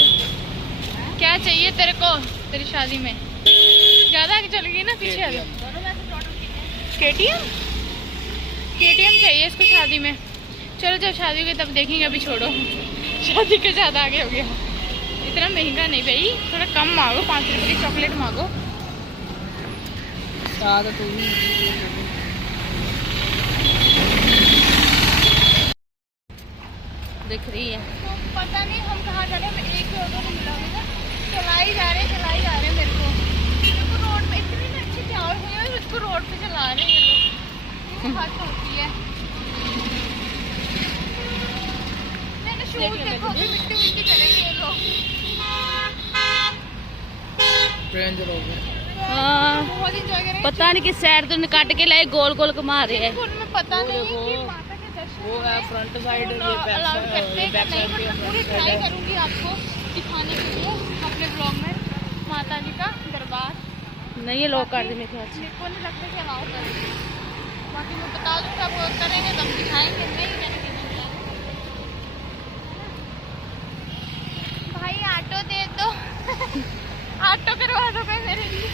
क्या चाहिए तेरे को तेरी शादी में? ज़्यादा आगे चल गई ना, पीछे आ गई। KTM चाहिए इसको शादी में। चलो जब शादी हुई तब देखेंगे, अभी छोड़ो। शादी के ज़्यादा आगे हो गया। इतना महंगा नहीं भाई, थोड़ा कम मांगो, 5 रुपये की चॉकलेट मांगो। दिख रही है। तो पता नहीं हम कहाँ जा रहे हैं, एक ही ऑटो को मिला मुझे। चला ही जा रहे हैं मेरे को। रोड पे इतनी अच्छी चावल हुई है, मुझको रोड पे चला रहे हैं ये लोग। हाथ होती है। मैंने शूज देखो, मिट्टी करेंगे ये लोग। स्ट्रेंजर हो गया। हाँ बहुत इंजॉय करेंगे। पता नहीं किस साइड तो काट के लाए, गोल गोल घुमा रहे हैं। में पता नहीं देखो, कि माता के दर्शन वो है फ्रंट साइड, ये बैक अलाउ करते हैं बैक कि नहीं, साइड बट मैं पूरी ट्राई करूंगी आपको दिखाने के लिए अपने ब्लॉग में माता जी का दरबार। नहीं ये लोग काट देने ख्याल से। मेरे को नहीं लगता कि अलाउ करेंगे, बाकी मैं बता दूँ आप करेंगे तो हम दिखाएंगे, नहीं करेंगे नहीं। भाई ऑटो दे दो ऑटो करवा दो भाई मेरे लिए।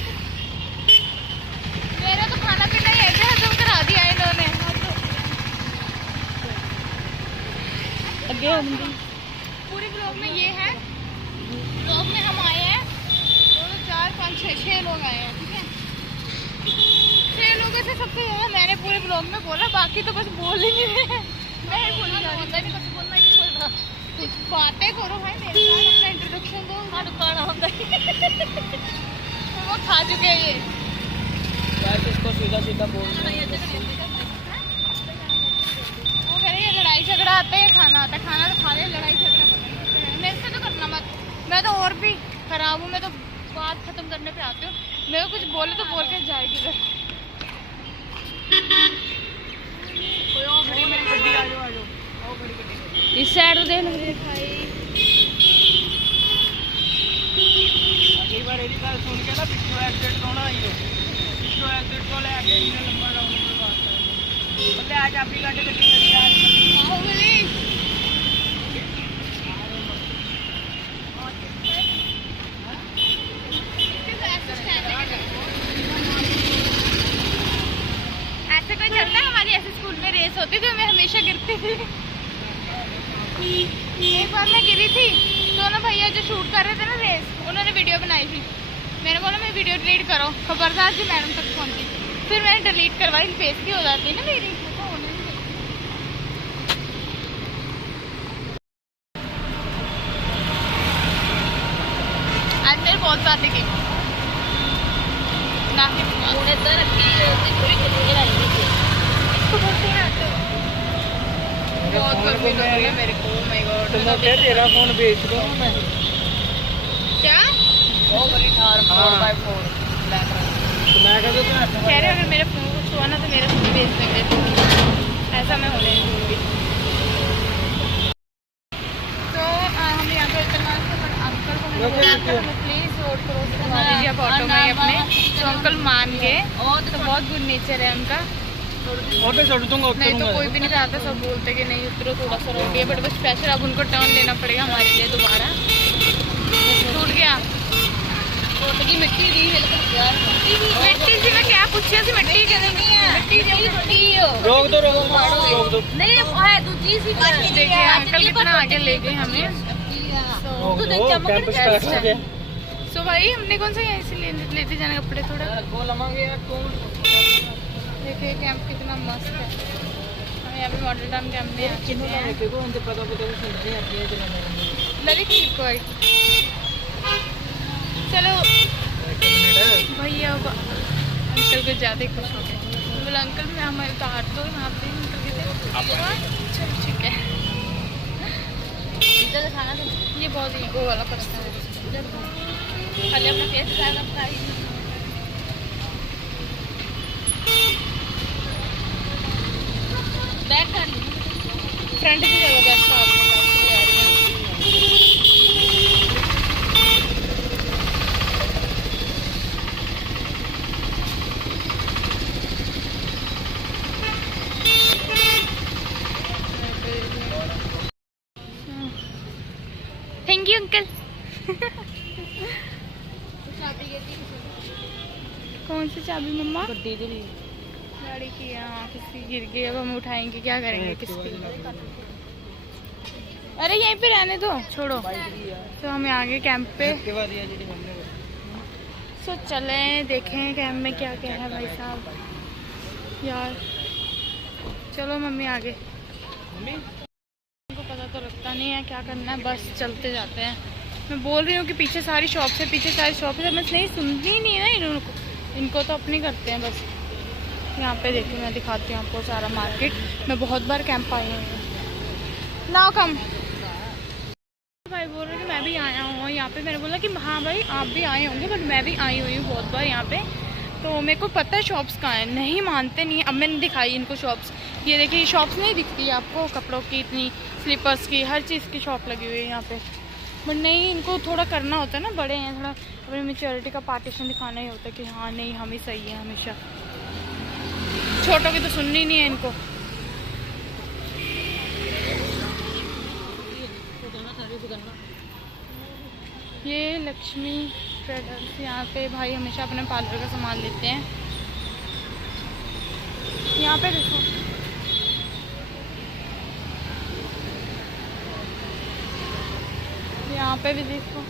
मेरा तो खाना पीना ही ऐसे हजम करा दिया इन्होंने। आगे हो बंदी। पूरे ब्लॉग में ये है, ब्लॉग में हम आए हैं 2 4 5 6 लोग आए हैं, ठीक है। 6 लोगों से सबसे ज़्यादा मैंने पूरे ब्लॉग में बोला, बाकी तो बस बोल ही नहीं रहे। मैं ही बोल रहा होता नहीं, कुछ बोलना ही बोल रहा। कुछ बातें करो भाई मेरे साथ, अपना इंट्रोडक्शन दो। हाँ दुकान होता है वो खा चुके हैं ये। गाइस इसको सीधा सीधा बोल। वो करेंगे लड़ाई झगड़ा आता है, खाना आता है, खाना तो खा ले, लड़ाई झगड़ा पता नहीं। मेरे से तो करना मत, मैं तो और भी खराब हूँ, मैं तो बात खत्म करने पे आती हूँ। मेरे को कुछ बोले तो बोल के जाएगी इधर। कोई और बड़ी मेरी गड्डी आ जाओ और बड़ी गड्डी। इस साइड तो देख लो भाई अगली बार एडी बार सुन के ना पिछले एक्सिडेंट होना ही हो, पिछले एक्सिडेंट को लेके इतने लंबा राउंड में बात है। बोले आज आप ही गाड़ी गड्डी करी यार। बाहुबली ऐसे कोई चलता है। हमारी ऐसे स्कूल में रेस होती थी, मैं हमेशा गिरती थी। एक बार मैं गिरी थी तो ना भैया जो शूट कर रहे थे ना रेस, उन्होंने वीडियो बनाई थी। मैंने बोला मैं वीडियो डिलीट करो, खबरदार जी मैडम तक पहुंची। फिर मैंने डिलीट करवाई, बेइज्जती हो जाती है ना मेरी। तो होने नहीं देती। आज मेरे बहुत बातें की ना कि उन्हें तो रखी कोई कितने लाएंगे। बहुत गर्मी लग रही है मेरे को। माय गॉड, तो मैं क्या तेरा फोन बेच दूं मैं। क्या वो बड़ी थार 4x4 ब्लैक रंग। तो मैं कह दूं कह रहे हो अगर मेरे फोन को छुआ ना तो मेरा फोन बेच देंगे। ऐसा मैं होने नहीं दूंगी। तो हम यहाँ पे उतरना है, बट अंकल को मैंने बोला अंकल हमें प्लीज रोड क्रॉस करवा दीजिए आप ऑटो में ही अपने। तो अंकल मान गए, तो बहुत गुड नेचर है उनका। ऑटो छोड़ दूंगा नहीं तो कोई भी नहीं चाहता, सब बोलते कि नहीं उतरो, थोड़ा सा रोक गया, बट बस स्पेशल अब उनको टर्न लेना पड़ेगा हमारे लिए दोबारा। टूट गया की मिट्टी दी यार, मिट्टी जी में क्या पूछी सी मिट्टी के मिट्टी रोक दो रोक दो। नहीं है दूसरी सी। देखिए अंकल कितना आगे ले गए हमें। कैंपस स्टार्ट हो गया। सो भाई हमने कौन सा यहाँ से लेते जाने कपड़े थोड़ा। को लमांगे यार कौन। देखिए कैंप कितना मस्त है। हम यहाँ पे मॉडल टाउन कैंप में आ चुके हैं। देखो उनसे पता पता कुछ नहीं आती है चलाने। लड़ी ठीक कोई चलो भैया अंकल को ज़्यादा ही खुश हो गए। बोला अंकल मैं हमें उतार दो यहाँ पे। चल ठीक है। ये बहुत ईगो वाला पर्सन है। खाली अपना फेस डिजाइन अपना ही। बैक कर फ्रंट की जगह बेस्ट आ रही है। Thank you uncle. कौन सी चाबी मम्मा? गाड़ी की। हाँ किसकी गिर गई, अब हम उठाएंगे, क्या करेंगे किसकी। अरे यहीं पे रहने दो, छोड़ो। तो हम आ गए कैंप पे। सो चले देखें कैंप में क्या क्या है भाई साहब। यार चलो मम्मी आगे। उनको पता तो लगता नहीं है क्या करना है, बस चलते जाते हैं। मैं बोल रही हूँ कि पीछे सारी शॉप है, पीछे सारी शॉप है, बस नहीं सुनती ही नहीं है ना इनको तो अपनी करते हैं बस। यहाँ पे देखिए मैं दिखाती हूँ आपको सारा मार्केट। मैं बहुत बार कैंप आई हूँ। नाउ कम भाई भाई बोल रहे कि मैं भी आया हूँ यहाँ पे। मैंने बोला कि हाँ भाई आप भी आए होंगे, बट मैं भी आई हुई हूँ बहुत बार यहाँ पे, तो मेरे को पता है शॉप्स कहाँ हैं। नहीं मानते नहीं। अब मैंने दिखाई इनको शॉप्स, ये देखिए शॉप्स नहीं दिखती आपको, कपड़ों की इतनी, स्लीपर्स की, हर चीज़ की शॉप लगी हुई है यहाँ पे। बट नहीं, इनको थोड़ा करना होता है ना, बड़े हैं थोड़ा, अपनी मेच्योरिटी का पार्टीशन दिखाना ही होता है कि हाँ नहीं हम ही सही है हमेशा। छोटों की तो सुननी नहीं है इनको। ये लक्ष्मी ट्रेडर्स, यहाँ पे भाई हमेशा अपने पार्लर का सामान लेते हैं। यहाँ पे देखो, यहाँ पे भी देखो।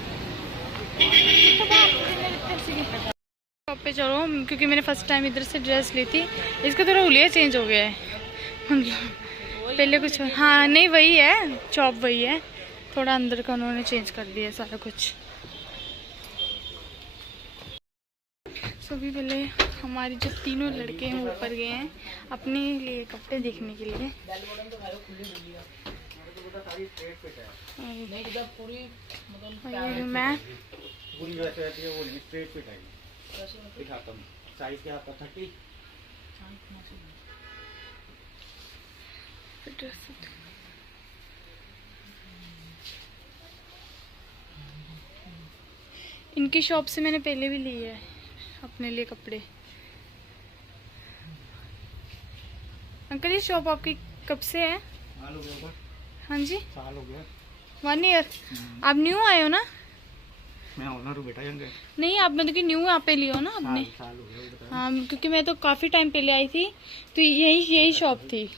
शॉप पे चलो, क्योंकि मैंने फर्स्ट टाइम इधर से ड्रेस ली थी। इसका थोड़ा हुलिया चेंज हो गया है, पहले कुछ, हाँ नहीं वही है, शॉप वही है, थोड़ा अंदर का उन्होंने चेंज कर दिया सारा कुछ। सभी पहले हमारी जो तीनों लड़के हैं ऊपर गए हैं अपने लिए कपड़े देखने के लिए। मैं पूरी वैसे रहती है, वो स्ट्रेट फिट है। दिखाता हूँ साइज क्या आपका 30। इनकी शॉप से मैंने पहले भी ली है अपने लिए कपड़े। अंकल ये शॉप आपकी कब से है? साल हो गया। हाँ जी, साल हो गया। 1 ईयर। आप न्यू आए हो ना? मैं ओनर हूँ बेटा। यंग नहीं, आप मतलब कि न्यू यहाँ पे लियो ना आपने? साल हो गया। हाँ, क्योंकि मैं तो काफ़ी टाइम पहले आई थी, तो यही शॉप थी।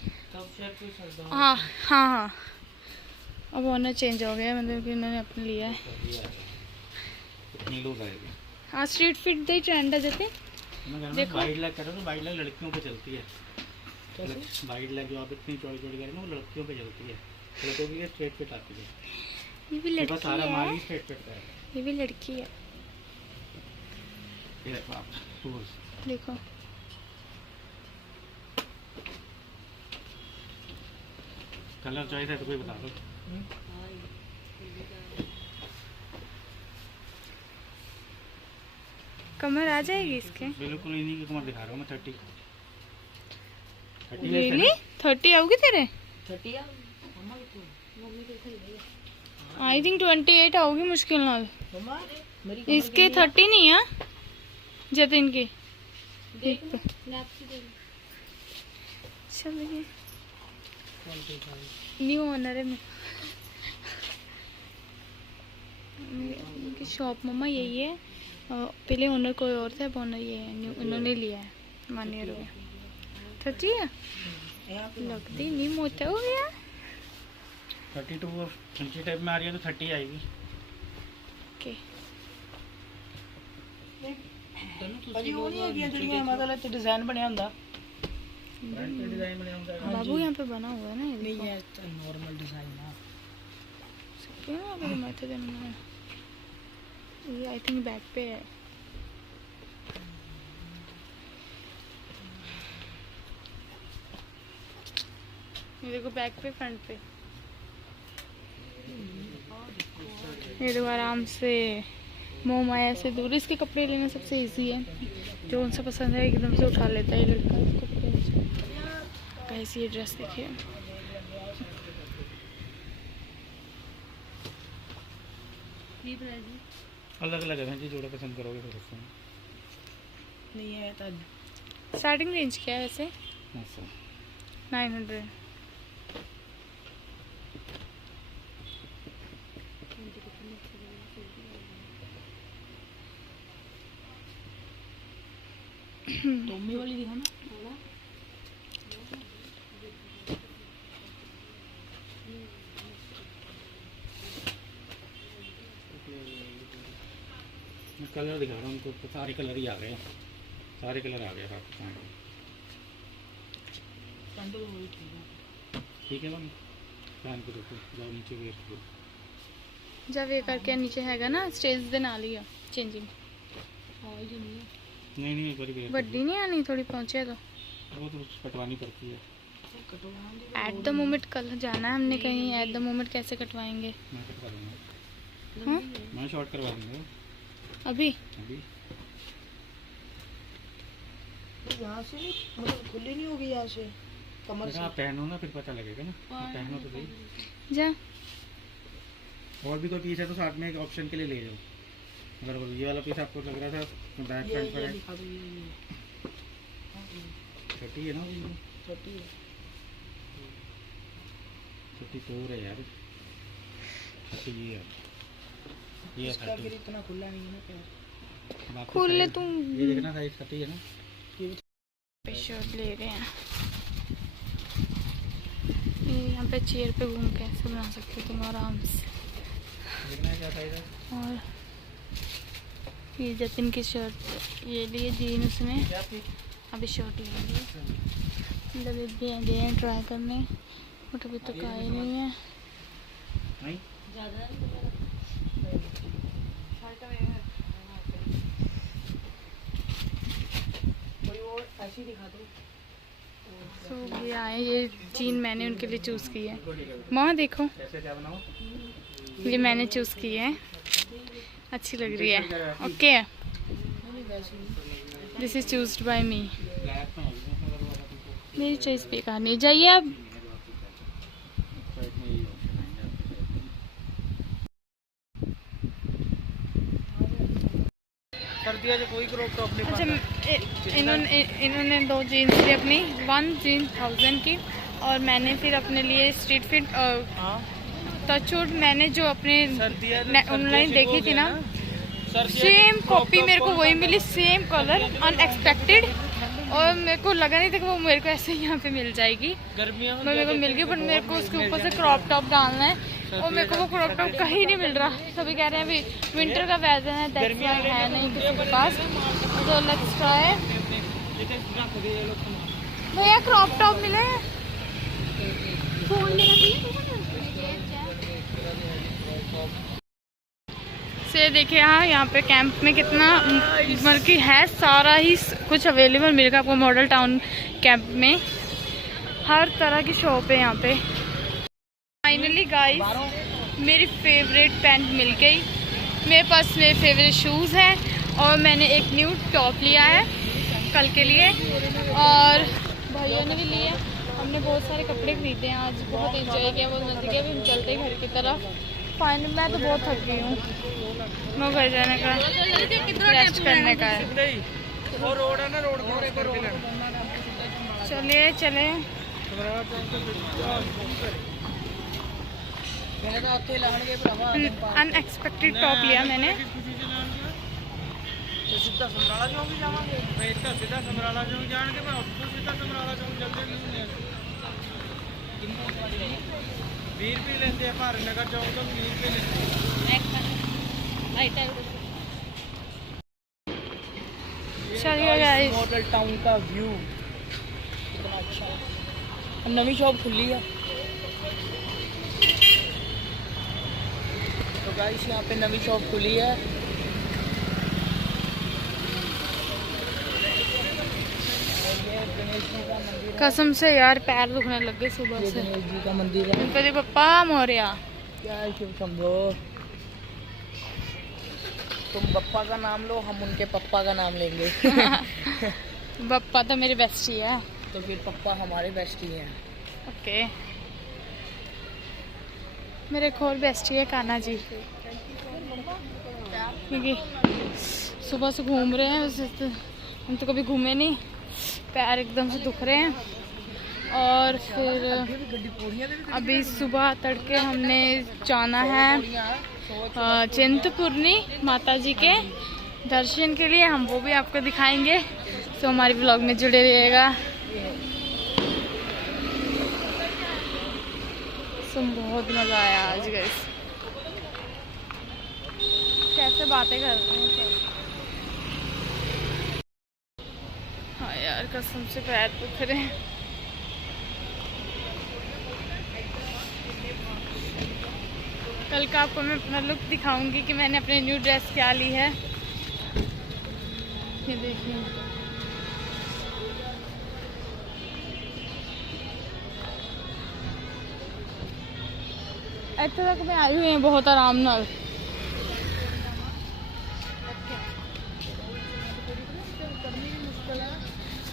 हाँ हाँ हाँ, अब ओनर चेंज हो गया, मतलब कि उन्होंने अपने लिया है। कितनी लोग आएंगे? हाँ, स्ट्रीट फिट दे ट्रेंड है जैसे। देखो वाइड लेग करो तो वाइड लेग लड़कियों पे चलती है। वाइड लेग जो आप इतनी चौड़ी चौड़ी करेंगे वो लड़कियों पे चलती है, लड़कों के लिए स्ट्रेट फिट आती है। ये भी लड़की सारा माल है, ही स्ट्रेट फिट का है। ये भी लड़की है। ये देखो आप शूज देखो, कलर चॉइस है तो कोई बता दो। कमर आ जाएगी इसके? बिल्कुल इन्हीं की कमर दिखा रहा हूँ मैं। 30 रियली 30 आओगी तेरे? 30 आई थिंक 28 आओगी मुश्किल नाल। मम्मा मेरी इसके 30 नहीं है जतिन की। चलिए, न्यू ओनर है मेरी शॉप। मम्मा यही है, पहले ओनर कोई और था, अब ओनर ये है, न्यू इन्होंने लिया है। 1 ईयर हो गया। 30 है लगती नहीं, मोटा हो गया। 32 और 20 टाइप में आ रही है तो 30 आएगी। ओके, ਭਾਜੀ ਉਹ ਨਹੀਂ ਹੈਗੀਆਂ ਜਿਹੜੀਆਂ ਮਤਲਬ ਤੇ ਡਿਜ਼ਾਈਨ ਬਣਿਆ ਹੁੰਦਾ? फ्रंट पे डिजाइन बने होंगे। बाबू यहाँ पे बना हुआ है ना, ये ਨਹੀਂ देखो। ਹੈ ਨਾਰਮਲ ਡਿਜ਼ਾਈਨ ਆ। क्यों ना मेरे माथे देना है? ये आई थिंक बैक पे है। ये देखो बैक पे, फ्रंट पे। ये देखो आराम से मोह माया से दूर। इसके कपड़े लेना सबसे इजी है, जो उनसे पसंद है एकदम से उठा लेता है ये लड़का इसको कपड़े। कैसी ये ड्रेस देखिए, अलग अलग है जी, जोड़ा पसंद करोगे फिर उससे। ਨਹੀਂ ਹੈ ਤਾਂ स्टार्टिंग रेंज क्या है वैसे? ऐसा 900। ਟੋਮੀ ਵਾਲੀ ਦਿਖਾ ਨਾ। मैं कलर दिखा रहा हूँ उनको, तो सारे कलर ही आ गए हैं। सारे कलर आ गए आपके सामने। ਪੈਂਟ ਵਾਲੀ ਠੀਕ ਹੈ। ठीक है मैम, पहन के देखो, जाओ नीचे वेट करो। जब ये करके नीचे हैगा ना स्टेज दे नाल ही आ चेंजिंग। ਹਾਂ ਜੀ ਨਹੀਂ ਹੈ। नहीं नहीं, एक बार वेट बड्डी नहीं आनी, थोड़ी पहुंचे तो वो तो कटवानी पड़ती है। ਕਟਵਾਉਣ ਦੀ एट द मोमेंट कल जाना है हमने कहीं, एट द मोमेंट कैसे कटवाएंगे? मैं कटवा दूँगा। हाँ? मैं शॉर्ट करवा दूंगा अभी अभी। यहाँ से नहीं, मतलब खुली नहीं होगी यहाँ से कमर से। आप पहनो ना, फिर पता लगेगा ना। आप पहनो तो सही। जा। और भी कोई पीस है तो साथ में एक ऑप्शन के लिए ले जाओ। अगर ये वाला पीस आपको लग रहा था बैक फ्रंट पर है, छोटी है ना, छोटी है, छोटी 4 है यार, छोटी ये है, ये इसका 30। फिर इतना खुला नहीं है ना पैर। अब आपको खोल ले size- तुम। ये देखना साइज 30 है ना। शर्ट ले रहे हैं। ये यहाँ पे चेयर पे घूम के ऐसे बना सकते हो तुम आराम से। देखना है क्या साइज है। और ये जतिन की शर्ट ये लिए जीन उसमें, क्या आपकी अभी शर्ट लेंगे। मतलब ये गए हैं ट्राई करने, बट अभी तक आए नहीं है। नहीं कोई और ऐसी दिखा दो। तो ये आए, ये जीन मैंने उनके लिए चूज़ की है। माँ देखो, कैसे क्या बनाओ। ये मैंने चूज़ की है, अच्छी लग रही है। Okay, this is choosed by me. Black में है, मेरी चॉइस बेकार नहीं। जाइए अब। सर्दियों से कोई क्रॉप टॉप नहीं अच्छा, पहनता। इन्होंने 2 जीन्स ली अपनी, 1 जीन 1000 की, और मैंने फिर अपने लिए स्ट्रीट फिट और हाँ, टचवुड मैंने जो अपने सर्दियाँ ऑनलाइन देखी थी ना, सेम कॉपी मेरे को वही मिली, सेम कलर, अनएक्सपेक्टेड। और मेरे को लगा नहीं था कि वो मेरे को ऐसे यहाँ पे मिल जाएगी। गर्मियों में मेरे को मिल गई, बट मेरे को उसके ऊपर से क्रॉप टॉप डालना है, और मेरे को वो क्रॉप टॉप कहीं नहीं मिल रहा। सभी कह रहे हैं अभी विंटर का वेदर है, दैट्स व्हाई है नहीं किसी के पास। तो लेट्स ट्राई। भैया क्रॉप टॉप मिले हैं? से देखिए यहाँ पे कैंप में कितना मतलब कि है, सारा ही कुछ अवेलेबल मिलेगा आपको। मॉडल टाउन कैंप में हर तरह की शॉप है यहाँ पे। फाइनली गाइस मेरी फेवरेट पैंट मिल गई। मेरे पास मेरे फेवरेट शूज़ हैं, और मैंने एक न्यू टॉप लिया है कल के लिए, और भाइयों ने भी लिए। हमने बहुत सारे कपड़े खरीदे हैं आज, बहुत एंजॉय किया, बहुत मजे किया। अभी हम चलते हैं घर की तरफ। फाइनली मैं तो बहुत थक गई हूँ, मैं घर जाने का, रेस्ट करने का है। और रोड है ना, रोड क्रॉस करके लेना। चलिए चले। अनएक्सपेक्टेड टॉप लिया मैंने। तो सीधा समराला चौक ही जावांगे। मैं इतना सीधा समराला चौक जान के मैं आपको सीधा समराला चौक जल्दी नहीं 20 रुपये लेते हैं, भारत नगर चौक तो 20 रुपये लेते हैं। चलिए गाइस, मॉडल टाउन का व्यू कितना अच्छा है। नवी शॉप खुली है तो गाइस यहाँ पे नवी शॉप खुली है। कसम से यार पैर दुखने लग गए सुबह ये से। गणेश जी का मंदिर है। गणपति बप्पा मोरया। क्या है शिव शंभो। तुम बप्पा का नाम लो, हम उनके पप्पा का नाम लेंगे। बप्पा तो मेरी बेस्टी है। तो फिर पप्पा हमारे बेस्टी हैं। ओके, मेरे एक और बेस्टी है कान्हा जी, क्योंकि सुबह से घूम रहे हैं, हम तो कभी घूमे नहीं, पैर एकदम से दुख रहे हैं। और फिर अभी सुबह तड़के हमने जाना है चिंतपूर्णी माता जी के दर्शन के लिए, हम वो भी आपको दिखाएंगे, तो हमारी ब्लॉग में जुड़े रहिएगा। बहुत मज़ा आया आज गाइस, कैसे बातें करते हैं सब। हाँ यार कसम से पैर दुख रहे हैं। कल का आपको मैं अपना लुक दिखाऊंगी कि मैंने अपने न्यू ड्रेस क्या ली है। ये देखिए, ਇੱਥੇ तक मैं आई हुई हूँ बहुत आराम नाल।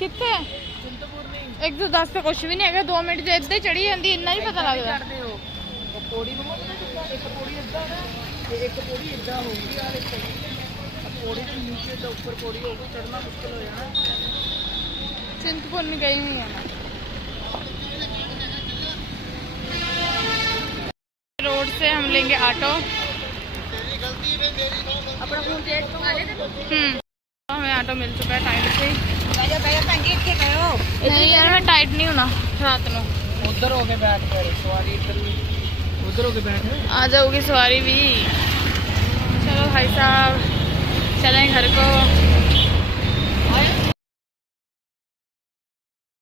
कितने चिंतपूर्णी 110 तो कुछ भी नहीं है, 2 मिनट जो इदा चढ़ी जाती इन्ना नहीं पता लगता। चढ़ते हो और पौड़ी में पता कितना, एक पौड़ी इदा है ते एक पौड़ी इदा होगी यार, एक पौड़ी के नीचे तो ऊपर पौड़ी होगी, चढ़ना मुश्किल हो जाना। चिंतपूर्णी गई हुई है मैं। रोड से हम लेंगे ऑटो। अपना फोन डेट तो आ जाए तो हमें ऑटो मिल चुका है टाइम से। तो नहीं यार मैं टाइट नहीं होना रात में। उधर हो के बैठ कर सवारी, उधर हो के बैठ आ जाओगी सवारी भी। चलो भाई साहब चलें घर को।